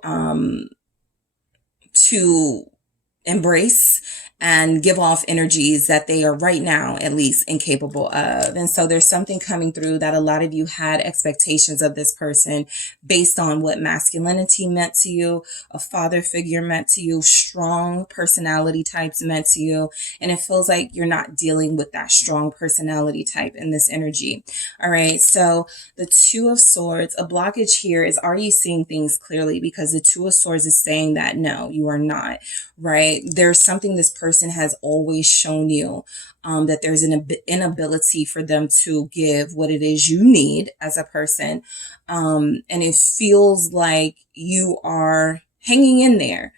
embrace and give off energies that they are right now, at least, incapable of. And so there's something coming through that a lot of you had expectations of this person based on what masculinity meant to you, a father figure meant to you, strong personality types meant to you. And it feels like you're not dealing with that strong personality type in this energy. All right. So the Two of Swords, a blockage here is, are you seeing things clearly? Because the Two of Swords is saying that no, you are not, right? There's something this person has always shown you, that there's an inability for them to give what it is you need as a person. And it feels like you are hanging in there,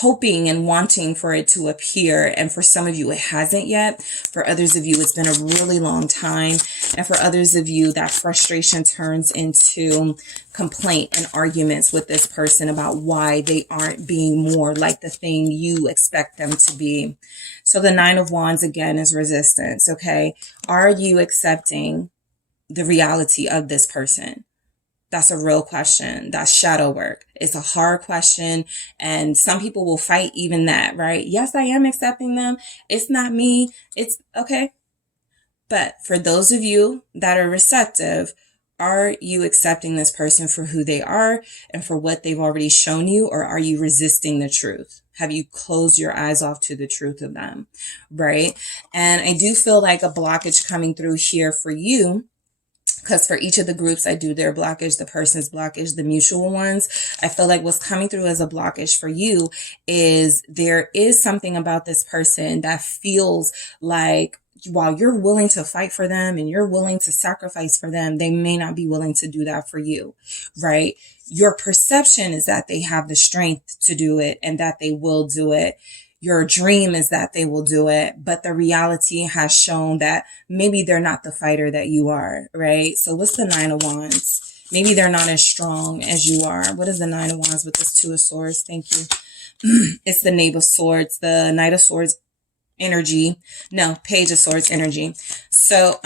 hoping and wanting for it to appear. And for some of you, it hasn't yet. For others of you, it's been a really long time. And for others of you, that frustration turns into complaint and arguments with this person about why they aren't being more like the thing you expect them to be. So the Nine of Wands, again, is resistance, okay? Are you accepting the reality of this person? That's a real question. That's shadow work. It's a hard question. And some people will fight even that, right? Yes, I am accepting them. It's not me. It's okay. But for those of you that are receptive, are you accepting this person for who they are and for what they've already shown you? Or are you resisting the truth? Have you closed your eyes off to the truth of them, right? And I do feel like a blockage coming through here for you, because for each of the groups, I do their blockage, the person's blockage, the mutual ones. I feel like what's coming through as a blockage for you is there is something about this person that feels like while you're willing to fight for them and you're willing to sacrifice for them, they may not be willing to do that for you, right? Your perception is that they have the strength to do it and that they will do it. Your dream is that they will do it, but the reality has shown that maybe they're not the fighter that you are, right? So what's the Nine of Wands? Maybe they're not as strong as you are. What is the Nine of Wands with this Two of Swords? Thank you. It's the Knave of Swords, the Knight of Swords energy. No, Page of Swords energy. So,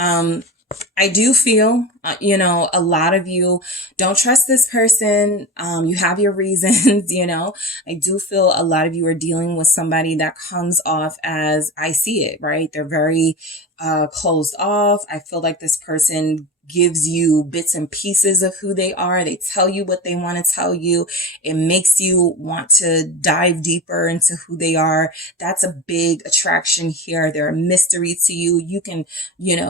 I do feel, a lot of you don't trust this person. You have your reasons, I do feel a lot of you are dealing with somebody that comes off as, I see it, right? They're very, closed off. I feel like this person gives you bits and pieces of who they are. They tell you what they want to tell you. It makes you want to dive deeper into who they are. That's a big attraction here. They're a mystery to you. You can,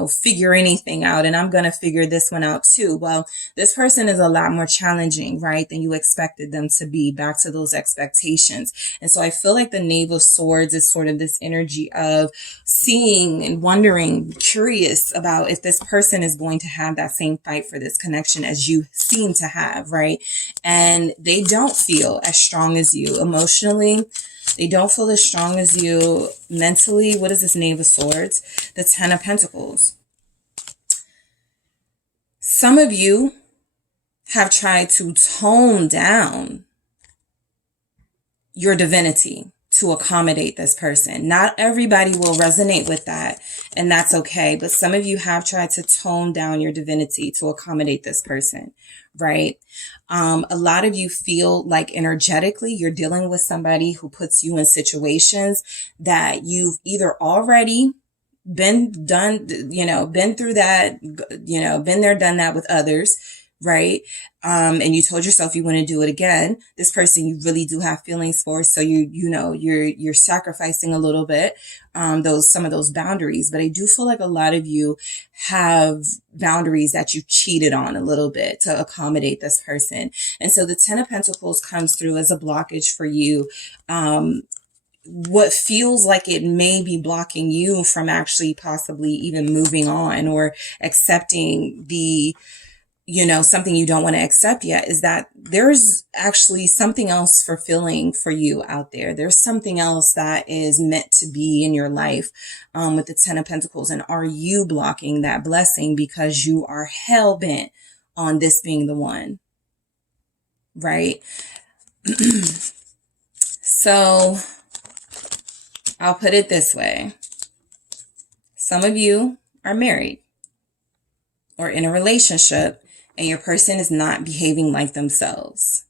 figure anything out. And I'm going to figure this one out too. Well, this person is a lot more challenging, right, than you expected them to be. Back to those expectations. And so I feel like the Knave of Swords is sort of this energy of seeing and wondering, curious about if this person is going to have that same fight for this connection as you seem to have, right? And they don't feel as strong as you emotionally. They don't feel as strong as you mentally. What is this Knave of Swords? The Ten of Pentacles. Some of you have tried to tone down your divinity to accommodate this person. Not everybody will resonate with that, and that's okay. But some of you have tried to tone down your divinity to accommodate this person, right? A lot of you feel like energetically you're dealing with somebody who puts you in situations that you've either already been done, been through that, been there, done that with others, right? And you told yourself you want to do it again. This person you really do have feelings for, so you're sacrificing a little bit, some of those boundaries. But I do feel like a lot of you have boundaries that you cheated on a little bit to accommodate this person. And so the Ten of Pentacles comes through as a blockage for you. What feels like it may be blocking you from actually possibly even moving on or accepting the something you don't want to accept yet is that there's actually something else fulfilling for you out there. There's something else that is meant to be in your life with the Ten of Pentacles. And are you blocking that blessing because you are hell bent on this being the one? Right? So I'll put it this way. Some of you are married or in a relationship, and your person is not behaving like themselves.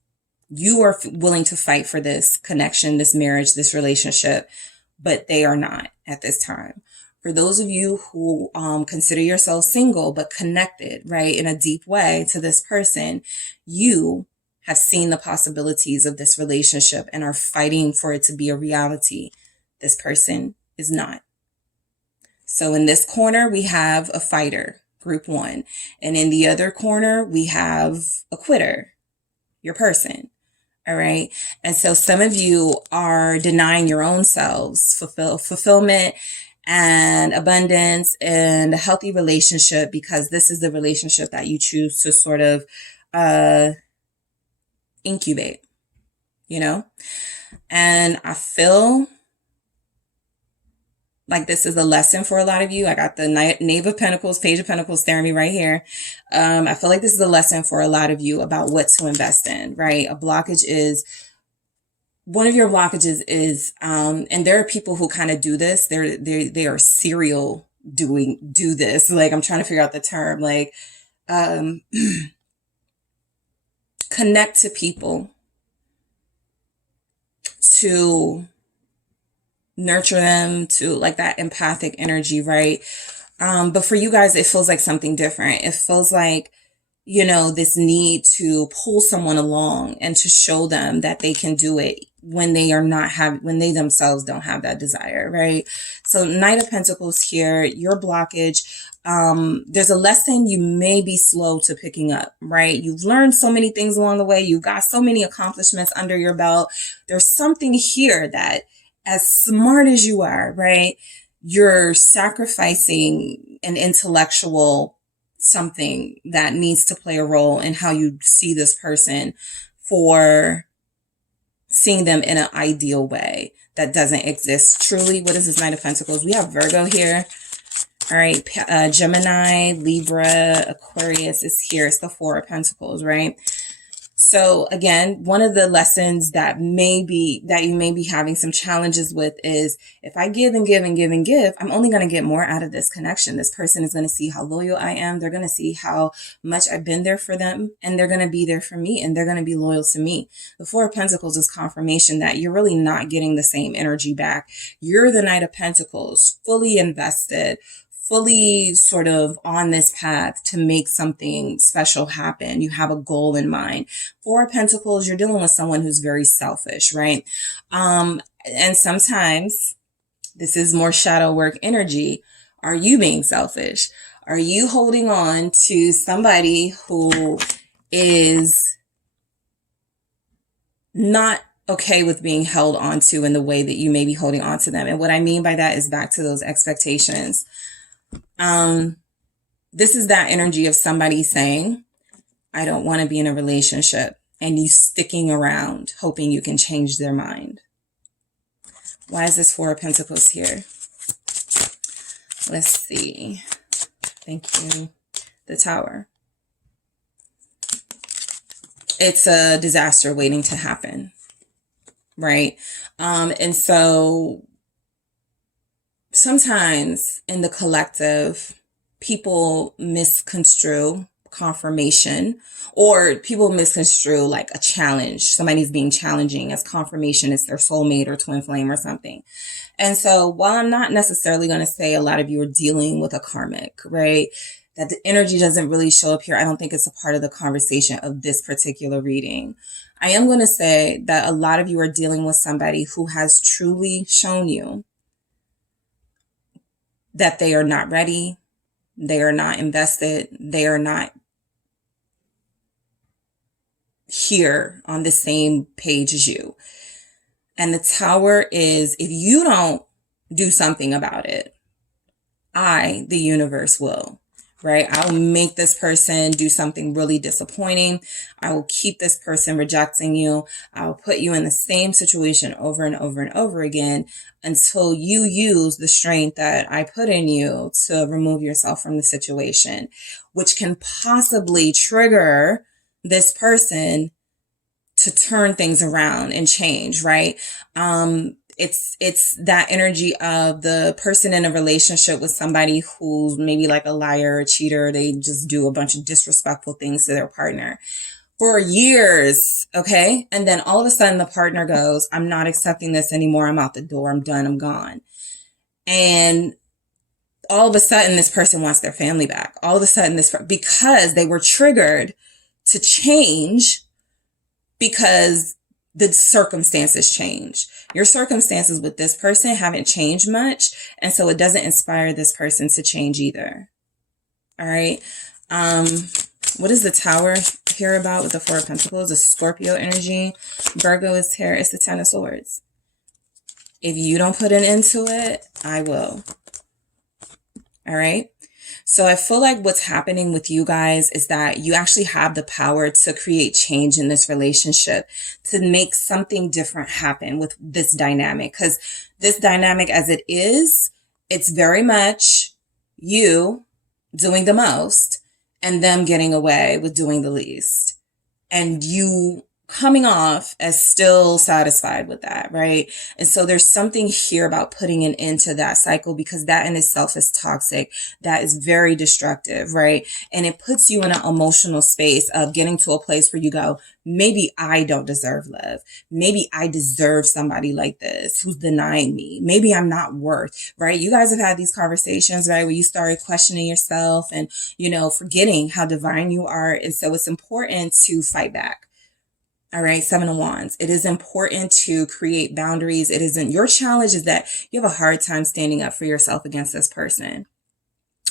You are willing to fight for this connection, this marriage, this relationship, but they are not at this time. For those of you who consider yourself single but connected, right, in a deep way to this person, you have seen the possibilities of this relationship and are fighting for it to be a reality. This person is not. So in this corner, we have a fighter. Group 1. And in the other corner, we have a quitter, your person. All right. And so some of you are denying your own selves fulfillment and abundance and a healthy relationship because this is the relationship that you choose to sort of incubate, And I feel like this is a lesson for a lot of you. I got the Knave of Pentacles, Page of Pentacles staring me right here. I feel like this is a lesson for a lot of you about what to invest in, right? A blockage is, one of your blockages is, and there are people who kind of do this. They are serial do this. Like, I'm trying to figure out the term, like, connect to people, to nurture them, to like that empathic energy, right? But for you guys, it feels like something different. It feels like, you know, this need to pull someone along and to show them that they can do it when they are not when they themselves don't have that desire, right? So Knight of Pentacles here, your blockage, there's a lesson you may be slow to picking up, right? You've learned so many things along the way. You've got so many accomplishments under your belt. There's something here that, as smart as you are, right, you're sacrificing an intellectual something that needs to play a role in how you see this person, for seeing them in an ideal way that doesn't exist. Truly, what is this Knight of Pentacles? We have Virgo here. All right, Gemini, Libra, Aquarius is here. It's the Four of Pentacles, right? So again, one of the lessons that you may be having some challenges with is, if I give and give and give and give, I'm only going to get more out of this connection. This person is going to see how loyal I am. They're going to see how much I've been there for them, and they're going to be there for me, and they're going to be loyal to me. The Four of Pentacles is confirmation that you're really not getting the same energy back. You're the Knight of Pentacles, fully invested, fully sort of on this path to make something special happen. You have a goal in mind. Four of Pentacles, you're dealing with someone who's very selfish, right? And sometimes this is more shadow work energy. Are you being selfish? Are you holding on to somebody who is not okay with being held onto in the way that you may be holding on to them? And what I mean by that is back to those expectations. This is that energy of somebody saying, I don't want to be in a relationship, and you sticking around hoping you can change their mind. Why is this Four of Pentacles here? Let's see. Thank you. The Tower. It's a disaster waiting to happen, right? And so sometimes in the collective, people misconstrue confirmation, or people misconstrue like a challenge. Somebody's being challenging as confirmation. It's their soulmate or twin flame or something. And so while I'm not necessarily going to say a lot of you are dealing with a karmic, right, that the energy doesn't really show up here, I don't think it's a part of the conversation of this particular reading. I am going to say that a lot of you are dealing with somebody who has truly shown you that they are not ready, they are not invested, they are not here on the same page as you. And the Tower is, if you don't do something about it, I, the universe, will. Right? I will make this person do something really disappointing. I will keep this person rejecting you. I will put you in the same situation over and over and over again until you use the strength that I put in you to remove yourself from the situation, which can possibly trigger this person to turn things around and change, right? It's that energy of the person in a relationship with somebody who's maybe like a liar, a cheater. They just do a bunch of disrespectful things to their partner for years, okay? And then all of a sudden the partner goes, I'm not accepting this anymore. I'm out the door. I'm done. I'm gone. And all of a sudden this person wants their family back. All of a sudden because they were triggered to change because the circumstances change. Your circumstances with this person haven't changed much, and so it doesn't inspire this person to change either. All right. What is the Tower here about with the Four of Pentacles? A Scorpio energy. Virgo is here. It's the Ten of Swords. If you don't put an end to it, I will. All right. So I feel like what's happening with you guys is that you actually have the power to create change in this relationship, to make something different happen with this dynamic. Because this dynamic as it is, it's very much you doing the most and them getting away with doing the least. And you coming off as still satisfied with that, right? And so there's something here about putting an end to that cycle, because that in itself is toxic. That is very destructive, right? And it puts you in an emotional space of getting to a place where you go, maybe I don't deserve love. Maybe I deserve somebody like this who's denying me. Maybe I'm not worth, right? You guys have had these conversations, right? Where you started questioning yourself and, forgetting how divine you are. And so it's important to fight back. All right. 7 of Wands. It is important to create boundaries. It isn't, your challenge is that you have a hard time standing up for yourself against this person.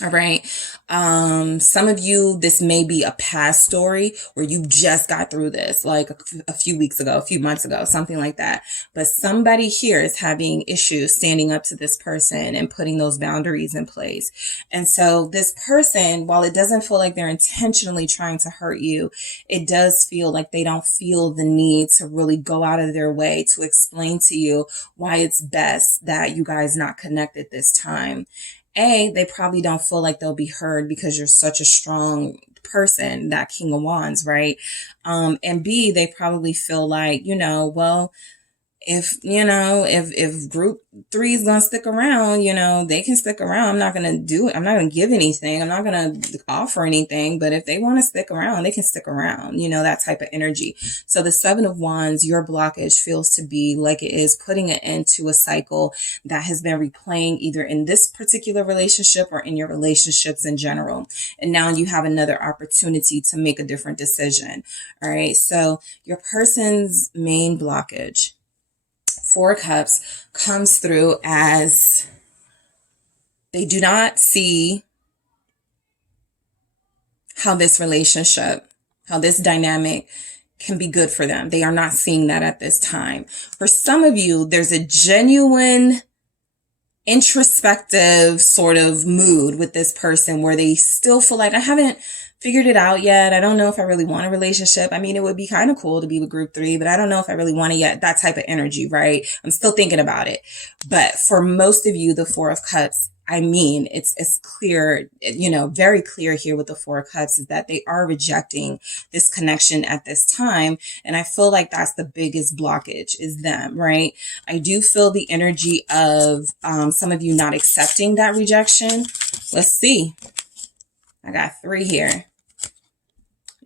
All right. Some of you, this may be a past story where you just got through this like a few weeks ago, a few months ago, something like that. But somebody here is having issues standing up to this person and putting those boundaries in place. And so this person, while it doesn't feel like they're intentionally trying to hurt you, it does feel like they don't feel the need to really go out of their way to explain to you why it's best that you guys not connect at this time. A, they probably don't feel like they'll be heard because you're such a strong person, that King of Wands, right? And B, they probably feel like, well, if group 3 is going to stick around, they can stick around. I'm not going to do it. I'm not going to give anything. I'm not going to offer anything. But if they want to stick around, they can stick around, that type of energy. So the 7 of Wands, your blockage feels to be like it is putting an end to a cycle that has been replaying either in this particular relationship or in your relationships in general. And now you have another opportunity to make a different decision. All right. So your person's main blockage, 4 of Cups, comes through as they do not see how this relationship, how this dynamic can be good for them. They are not seeing that at this time. For some of you, there's a genuine introspective sort of mood with this person where they still feel like, I haven't figured it out yet. I don't know if I really want a relationship. I mean, it would be kind of cool to be with group 3, but I don't know if I really want it yet. That type of energy, right? I'm still thinking about it. But for most of you, the 4 of Cups, I mean, it's clear, very clear here with the 4 of Cups is that they are rejecting this connection at this time. And I feel like that's the biggest blockage is them, right? I do feel the energy of some of you not accepting that rejection. Let's see. I got 3 here.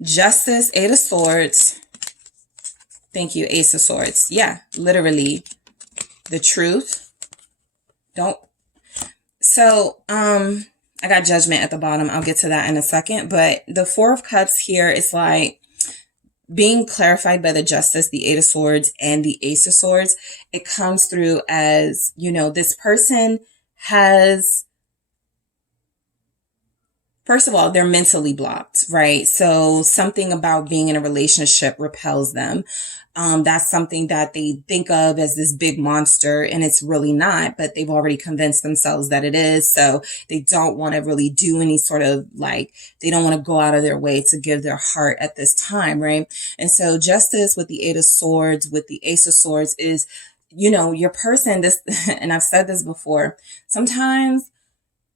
Justice, 8 of Swords. Thank you, Ace of Swords. Yeah, literally the truth. So, I got Judgment at the bottom. I'll get to that in a second. But the 4 of Cups here is like being clarified by the Justice, the 8 of Swords, and the Ace of Swords. It comes through as, this person has... First of all, they're mentally blocked, right? So something about being in a relationship repels them. That's something that they think of as this big monster, and it's really not, but they've already convinced themselves that it is. So they don't want to really do any sort of they don't want to go out of their way to give their heart at this time, right? And so Justice with the 8 of Swords, with the Ace of Swords is, your person, this, and I've said this before, sometimes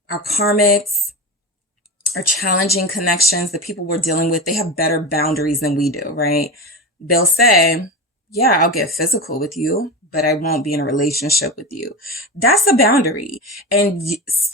our karmics, or challenging connections, the people we're dealing with, they have better boundaries than we do, right? They'll say, yeah, I'll get physical with you, but I won't be in a relationship with you. That's a boundary. And,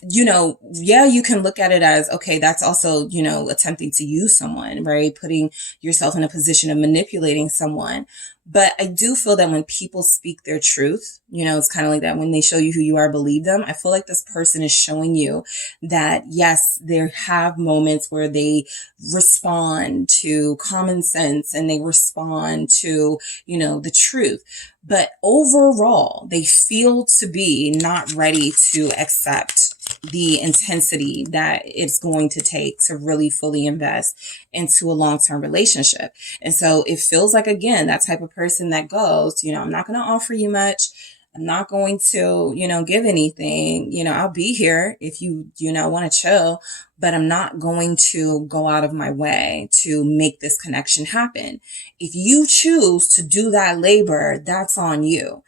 yeah, you can look at it as, okay, that's also, attempting to use someone, right? Putting yourself in a position of manipulating someone. But I do feel that when people speak their truth, it's kind of like that. When they show you who you are, believe them. I feel like this person is showing you that, yes, they have moments where they respond to common sense and they respond to, the truth. But overall, they feel to be not ready to accept the intensity that it's going to take to really fully invest into a long-term relationship. And so it feels like, again, that type of person that goes, I'm not going to offer you much. I'm not going to, give anything. I'll be here if you, want to chill, but I'm not going to go out of my way to make this connection happen. If you choose to do that labor, that's on you.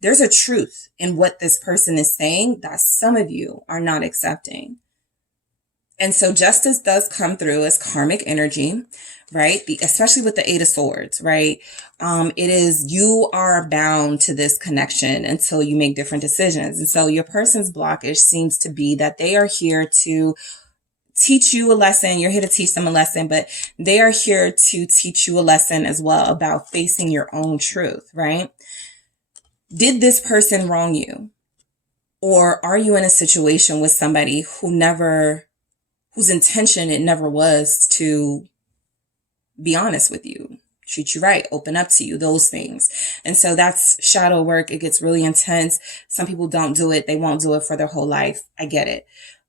There's a truth in what this person is saying that some of you are not accepting. And so justice does come through as karmic energy, right? Especially with the Eight of Swords, right? It is, you are bound to this connection until you make different decisions. And so your person's blockage seems to be that they are here to teach you a lesson. You're here to teach them a lesson, but they are here to teach you a lesson as well about facing your own truth, right? Did this person wrong you? Or are you in a situation with somebody whose intention it never was to be honest with you, treat you right, open up to you, those things. And so that's shadow work. It gets really intense. Some people don't do it. They won't do it for their whole life. I get it.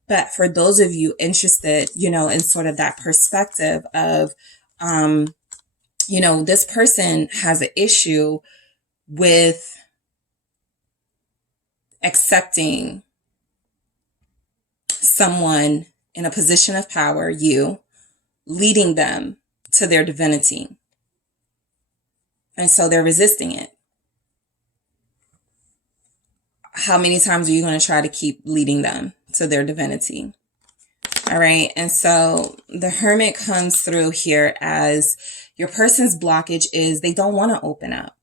But for those of you interested, in sort of that perspective of, this person has an issue with accepting someone in a position of power, you, leading them to their divinity. And so they're resisting it. How many times are you going to try to keep leading them to their divinity? All right. And so the Hermit comes through here as your person's blockage is they don't want to open up.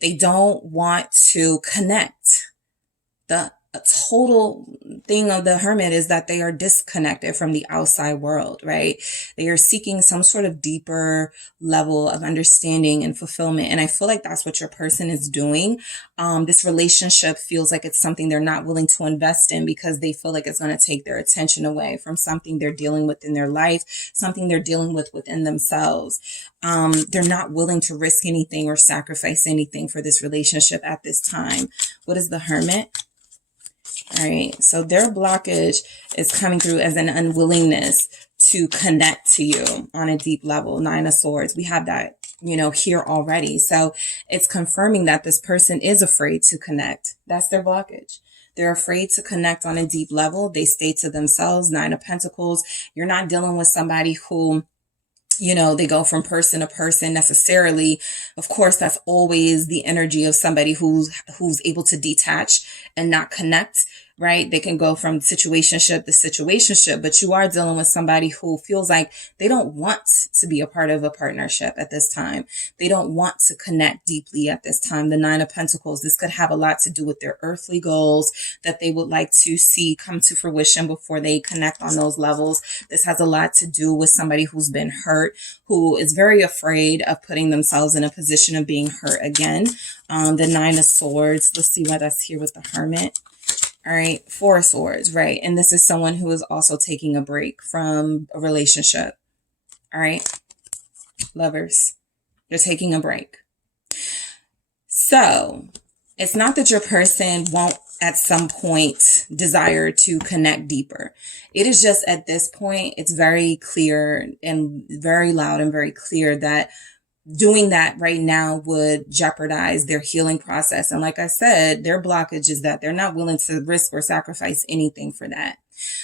They don't want to connect. The total thing of the Hermit is that they are disconnected from the outside world, right? They are seeking some sort of deeper level of understanding and fulfillment. And I feel like that's what your person is doing. This relationship feels like it's something they're not willing to invest in because they feel like it's going to take their attention away from something they're dealing with in their life, something they're dealing with within themselves. They're not willing to risk anything or sacrifice anything for this relationship at this time. What is the Hermit? All right, so their blockage is coming through as an unwillingness to connect to you on a deep level. Nine of Swords. We have that, here already. So it's confirming that this person is afraid to connect. That's their blockage. They're afraid to connect on a deep level. They stay to themselves. Nine of Pentacles. You're not dealing with somebody who, they go from person to person necessarily. Of course, that's always the energy of somebody who's able to detach and not connect, right? They can go from situationship to situationship, but you are dealing with somebody who feels like they don't want to be a part of a partnership at this time. They don't want to connect deeply at this time. The Nine of Pentacles, this could have a lot to do with their earthly goals that they would like to see come to fruition before they connect on those levels. This has a lot to do with somebody who's been hurt, who is very afraid of putting themselves in a position of being hurt again. The Nine of Swords, let's see why that's here with the Hermit. All right, Four of Swords, right? And this is someone who is also taking a break from a relationship. All right, Lovers, they're taking a break. So it's not that your person won't at some point desire to connect deeper. It is just at this point, it's very clear and very loud and very clear that doing that right now would jeopardize their healing process. And like I said, their blockage is that they're not willing to risk or sacrifice anything for that.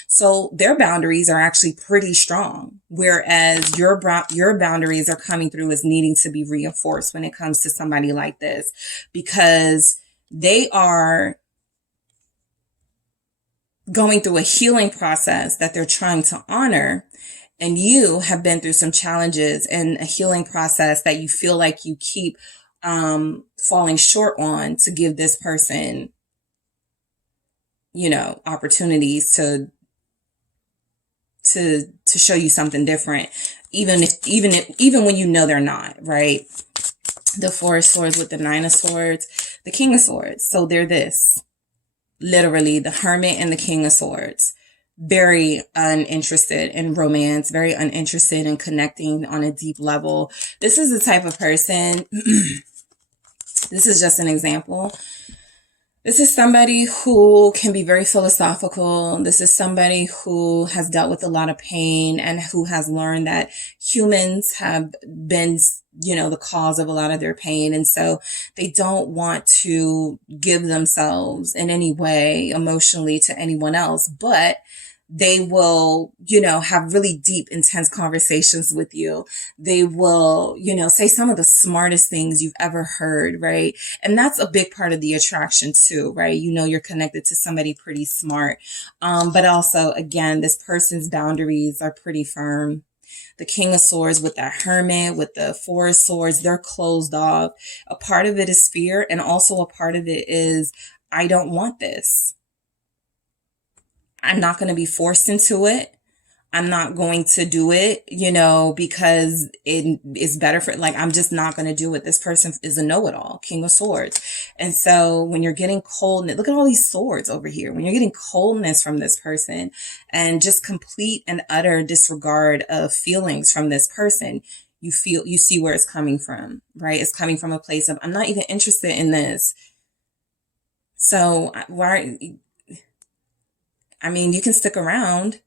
So their boundaries are actually pretty strong, whereas your boundaries are coming through as needing to be reinforced when it comes to somebody like this, because they are going through a healing process that they're trying to honor. And you have been through some challenges and a healing process that you feel like you keep falling short on to give this person, opportunities to show you something different, even when they're not, right? The Four of Swords with the Nine of Swords, the King of Swords. So they're this, literally the Hermit and the King of Swords. Very uninterested in romance, very uninterested in connecting on a deep level. This is the type of person, this is just an example. This is somebody who can be very philosophical. This is somebody who has dealt with a lot of pain and who has learned that humans have been, the cause of a lot of their pain. And so they don't want to give themselves in any way emotionally to anyone else, but they will, have really deep, intense conversations with you. They will, say some of the smartest things you've ever heard, right? And that's a big part of the attraction too, right? You're connected to somebody pretty smart. But also, again, this person's boundaries are pretty firm. The King of Swords with that Hermit, with the Four of Swords, they're closed off. A part of it is fear, and also a part of it is, I don't want this. I'm not going to be forced into it. I'm not going to do it, because it is better for, I'm just not going to do it. This person is a know-it-all, King of Swords. And so when you're getting coldness, look at all these swords over here. When you're getting coldness from this person and just complete and utter disregard of feelings from this person, you see where it's coming from, right? It's coming from a place of, I'm not even interested in this. So you can stick around,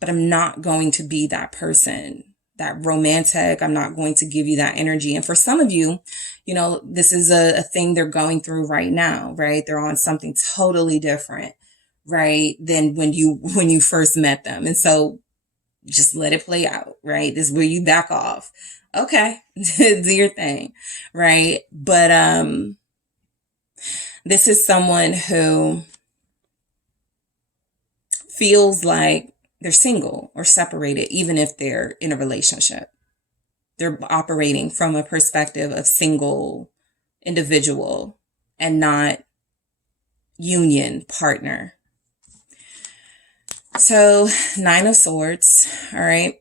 but I'm not going to be that person, that romantic. I'm not going to give you that energy. And for some of you, this is a thing they're going through right now, right? They're on something totally different, right? Than when you first met them. And so just let it play out, right? This is where you back off. Okay. Do your thing, right? But, this is someone who feels like they're single or separated, even if they're in a relationship. They're operating from a perspective of single individual and not union partner. So 9 of Swords. All right.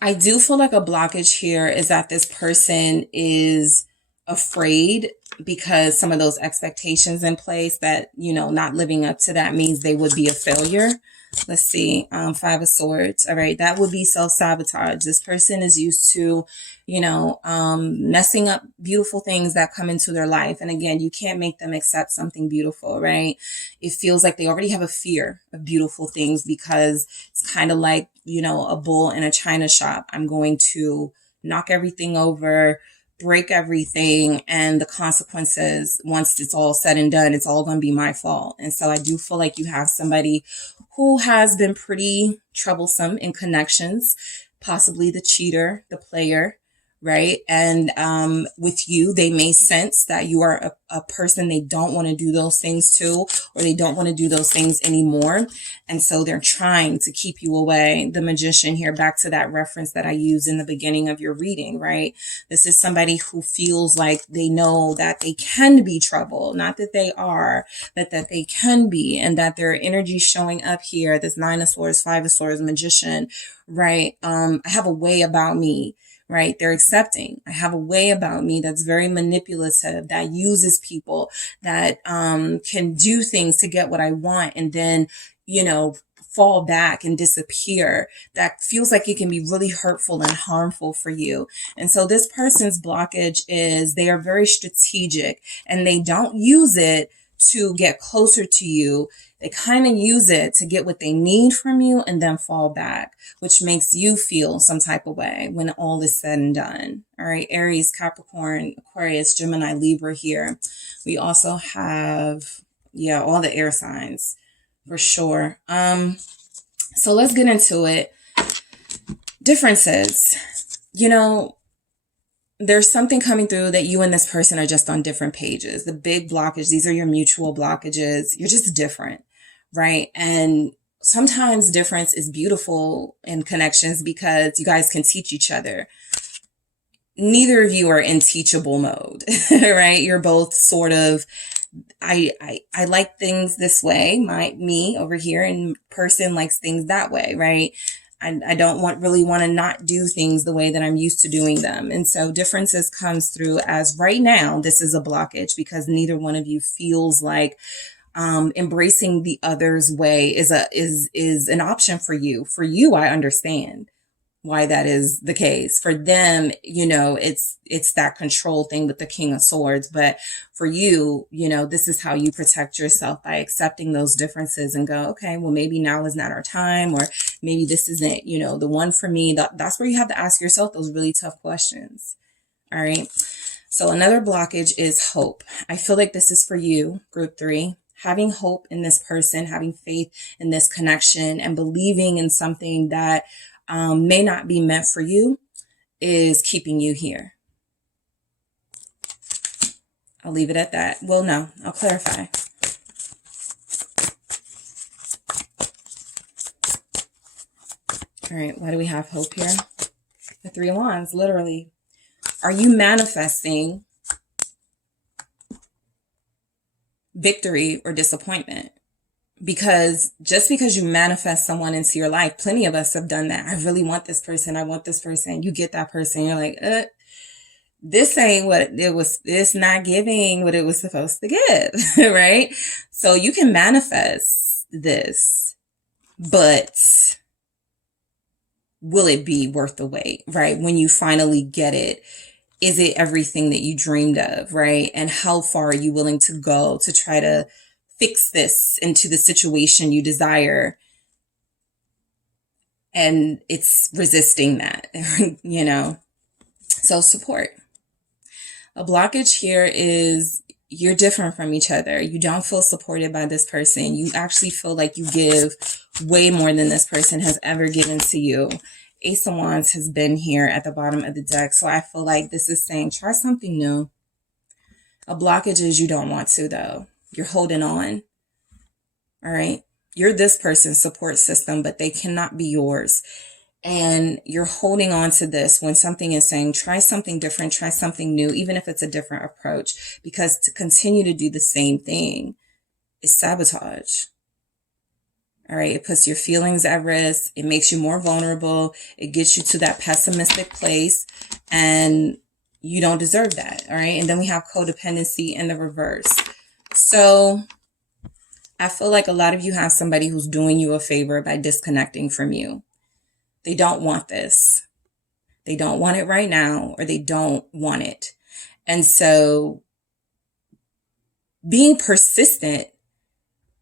I do feel like a blockage here is that this person is afraid because some of those expectations in place that, not living up to that means they would be a failure. Let's see. 5 of Swords. All right. That would be self-sabotage. This person is used to, messing up beautiful things that come into their life. And again, you can't make them accept something beautiful, right? It feels like they already have a fear of beautiful things because it's kind of like, a bull in a china shop. I'm going to knock everything over, break everything, and the consequences, once it's all said and done, it's all going to be my fault. And so I do feel like you have somebody who has been pretty troublesome in connections, possibly the cheater, the player, right? And with you, they may sense that you are a person they don't want to do those things to, or they don't want to do those things anymore. And so they're trying to keep you away. The Magician here, back to that reference that I used in the beginning of your reading, right? This is somebody who feels like they know that they can be trouble, not that they are, but that they can be, and that their energy showing up here, this 9 of Swords, 5 of Swords, Magician, right? I have a way about me. Right? They're accepting. I have a way about me that's very manipulative, that uses people, that can do things to get what I want and then, fall back and disappear. That feels like it can be really hurtful and harmful for you. And so this person's blockage is they are very strategic and they don't use it to get closer to you. They kind of use it to get what they need from you and then fall back, which makes you feel some type of way when all is said and done. All right. Aries, Capricorn, Aquarius, Gemini, Libra here. We also have, all the air signs for sure. So let's get into it. Differences. There's something coming through that you and this person are just on different pages. The big blockage, these are your mutual blockages. You're just different, right? And sometimes difference is beautiful in connections because you guys can teach each other. Neither of you are in teachable mode, right? You're both sort of, I like things this way. Me over here in person likes things that way, right? I don't really want to not do things the way that I'm used to doing them. And so differences comes through as right now, this is a blockage because neither one of you feels like embracing the other's way is an option for you. For you, I understand why that is the case. For them, you know, it's that control thing with the King of Swords. But for you, you know, this is how you protect yourself, by accepting those differences and go, okay, well, maybe now is not our time, or maybe this isn't, you know, the one for me. That's where you have to ask yourself those really tough questions. All right. So another blockage is hope. I feel like this is for you, group 3. Having hope in this person, having faith in this connection, and believing in something that may not be meant for you is keeping you here. I'll leave it at that. Well, no, I'll clarify. All right, why do we have hope here? The 3 of Wands, literally. Are you manifesting victory or disappointment? Because just because you manifest someone into your life, plenty of us have done that. I really want this person. I want this person. You get that person. You're like, this ain't what it was. It's not giving what it was supposed to give, right? So you can manifest this, but will it be worth the wait, right? When you finally get it, is it everything that you dreamed of, right? And how far are you willing to go to try to fix this into the situation you desire? And it's resisting that, you know? So support. A blockage here is you're different from each other. You don't feel supported by this person. You actually feel like you give way more than this person has ever given to you. Ace of Wands has been here at the bottom of the deck. So I feel like this is saying, try something new. A blockage is you don't want to, though. You're holding on. All right. You're this person's support system, but they cannot be yours. And you're holding on to this when something is saying, try something different, try something new, even if it's a different approach, because to continue to do the same thing is sabotage. All right. It puts your feelings at risk. It makes you more vulnerable. It gets you to that pessimistic place, and you don't deserve that. All right. And then we have codependency in the reverse. So I feel like a lot of you have somebody who's doing you a favor by disconnecting from you. They don't want this. They don't want it right now, or they don't want it. And so being persistent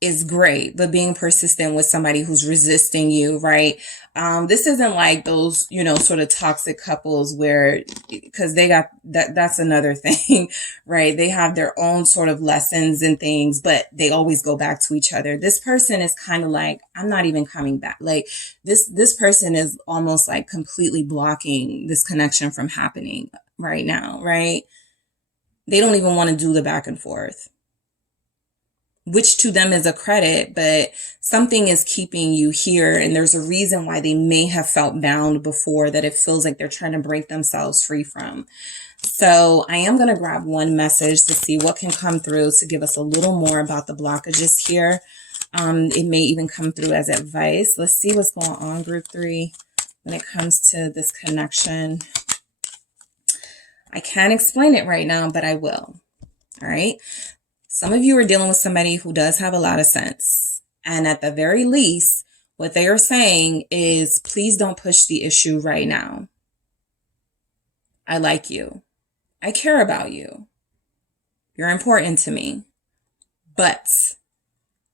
is great, but being persistent with somebody who's resisting you, right? This isn't like those, you know, sort of toxic couples where, because they got that's another thing, right? They have their own sort of lessons and things, but they always go back to each other. This person is kind of like, I'm not even coming back. Like this person is almost like completely blocking this connection from happening right now, right? They don't even want to do the back and forth, which to them is a credit, but something is keeping you here. And there's a reason why they may have felt bound before that it feels like they're trying to break themselves free from. So I am going to grab one message to see what can come through to give us a little more about the blockages here. It may even come through as advice. Let's see what's going on, group 3, when it comes to this connection. I can't explain it right now, but I will. All right. Some of you are dealing with somebody who does have a lot of sense. And at the very least, what they are saying is, please don't push the issue right now. I like you. I care about you. You're important to me. But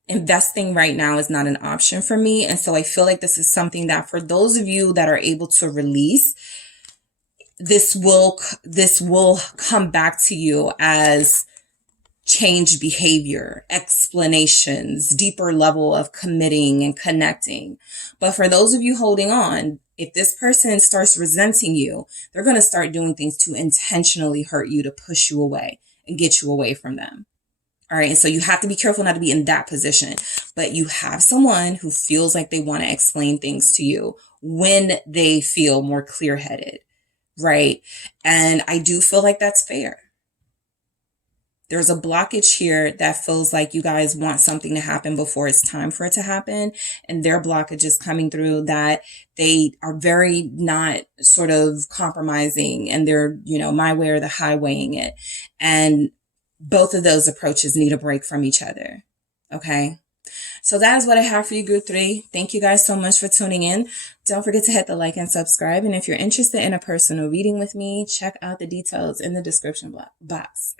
investing right now is not an option for me. And so I feel like this is something that for those of you that are able to release, this will come back to you as changed behavior, explanations, deeper level of committing and connecting. But for those of you holding on, if this person starts resenting you, they're going to start doing things to intentionally hurt you, to push you away and get you away from them. All right. And so you have to be careful not to be in that position. But you have someone who feels like they want to explain things to you when they feel more clear-headed. Right. And I do feel like that's fair. There's a blockage here that feels like you guys want something to happen before it's time for it to happen. And their blockage is coming through that they are very not sort of compromising, and they're, you know, my way or the highwaying it. And both of those approaches need a break from each other. Okay. So that is what I have for you, group 3. Thank you guys so much for tuning in. Don't forget to hit the like and subscribe. And if you're interested in a personal reading with me, check out the details in the description box.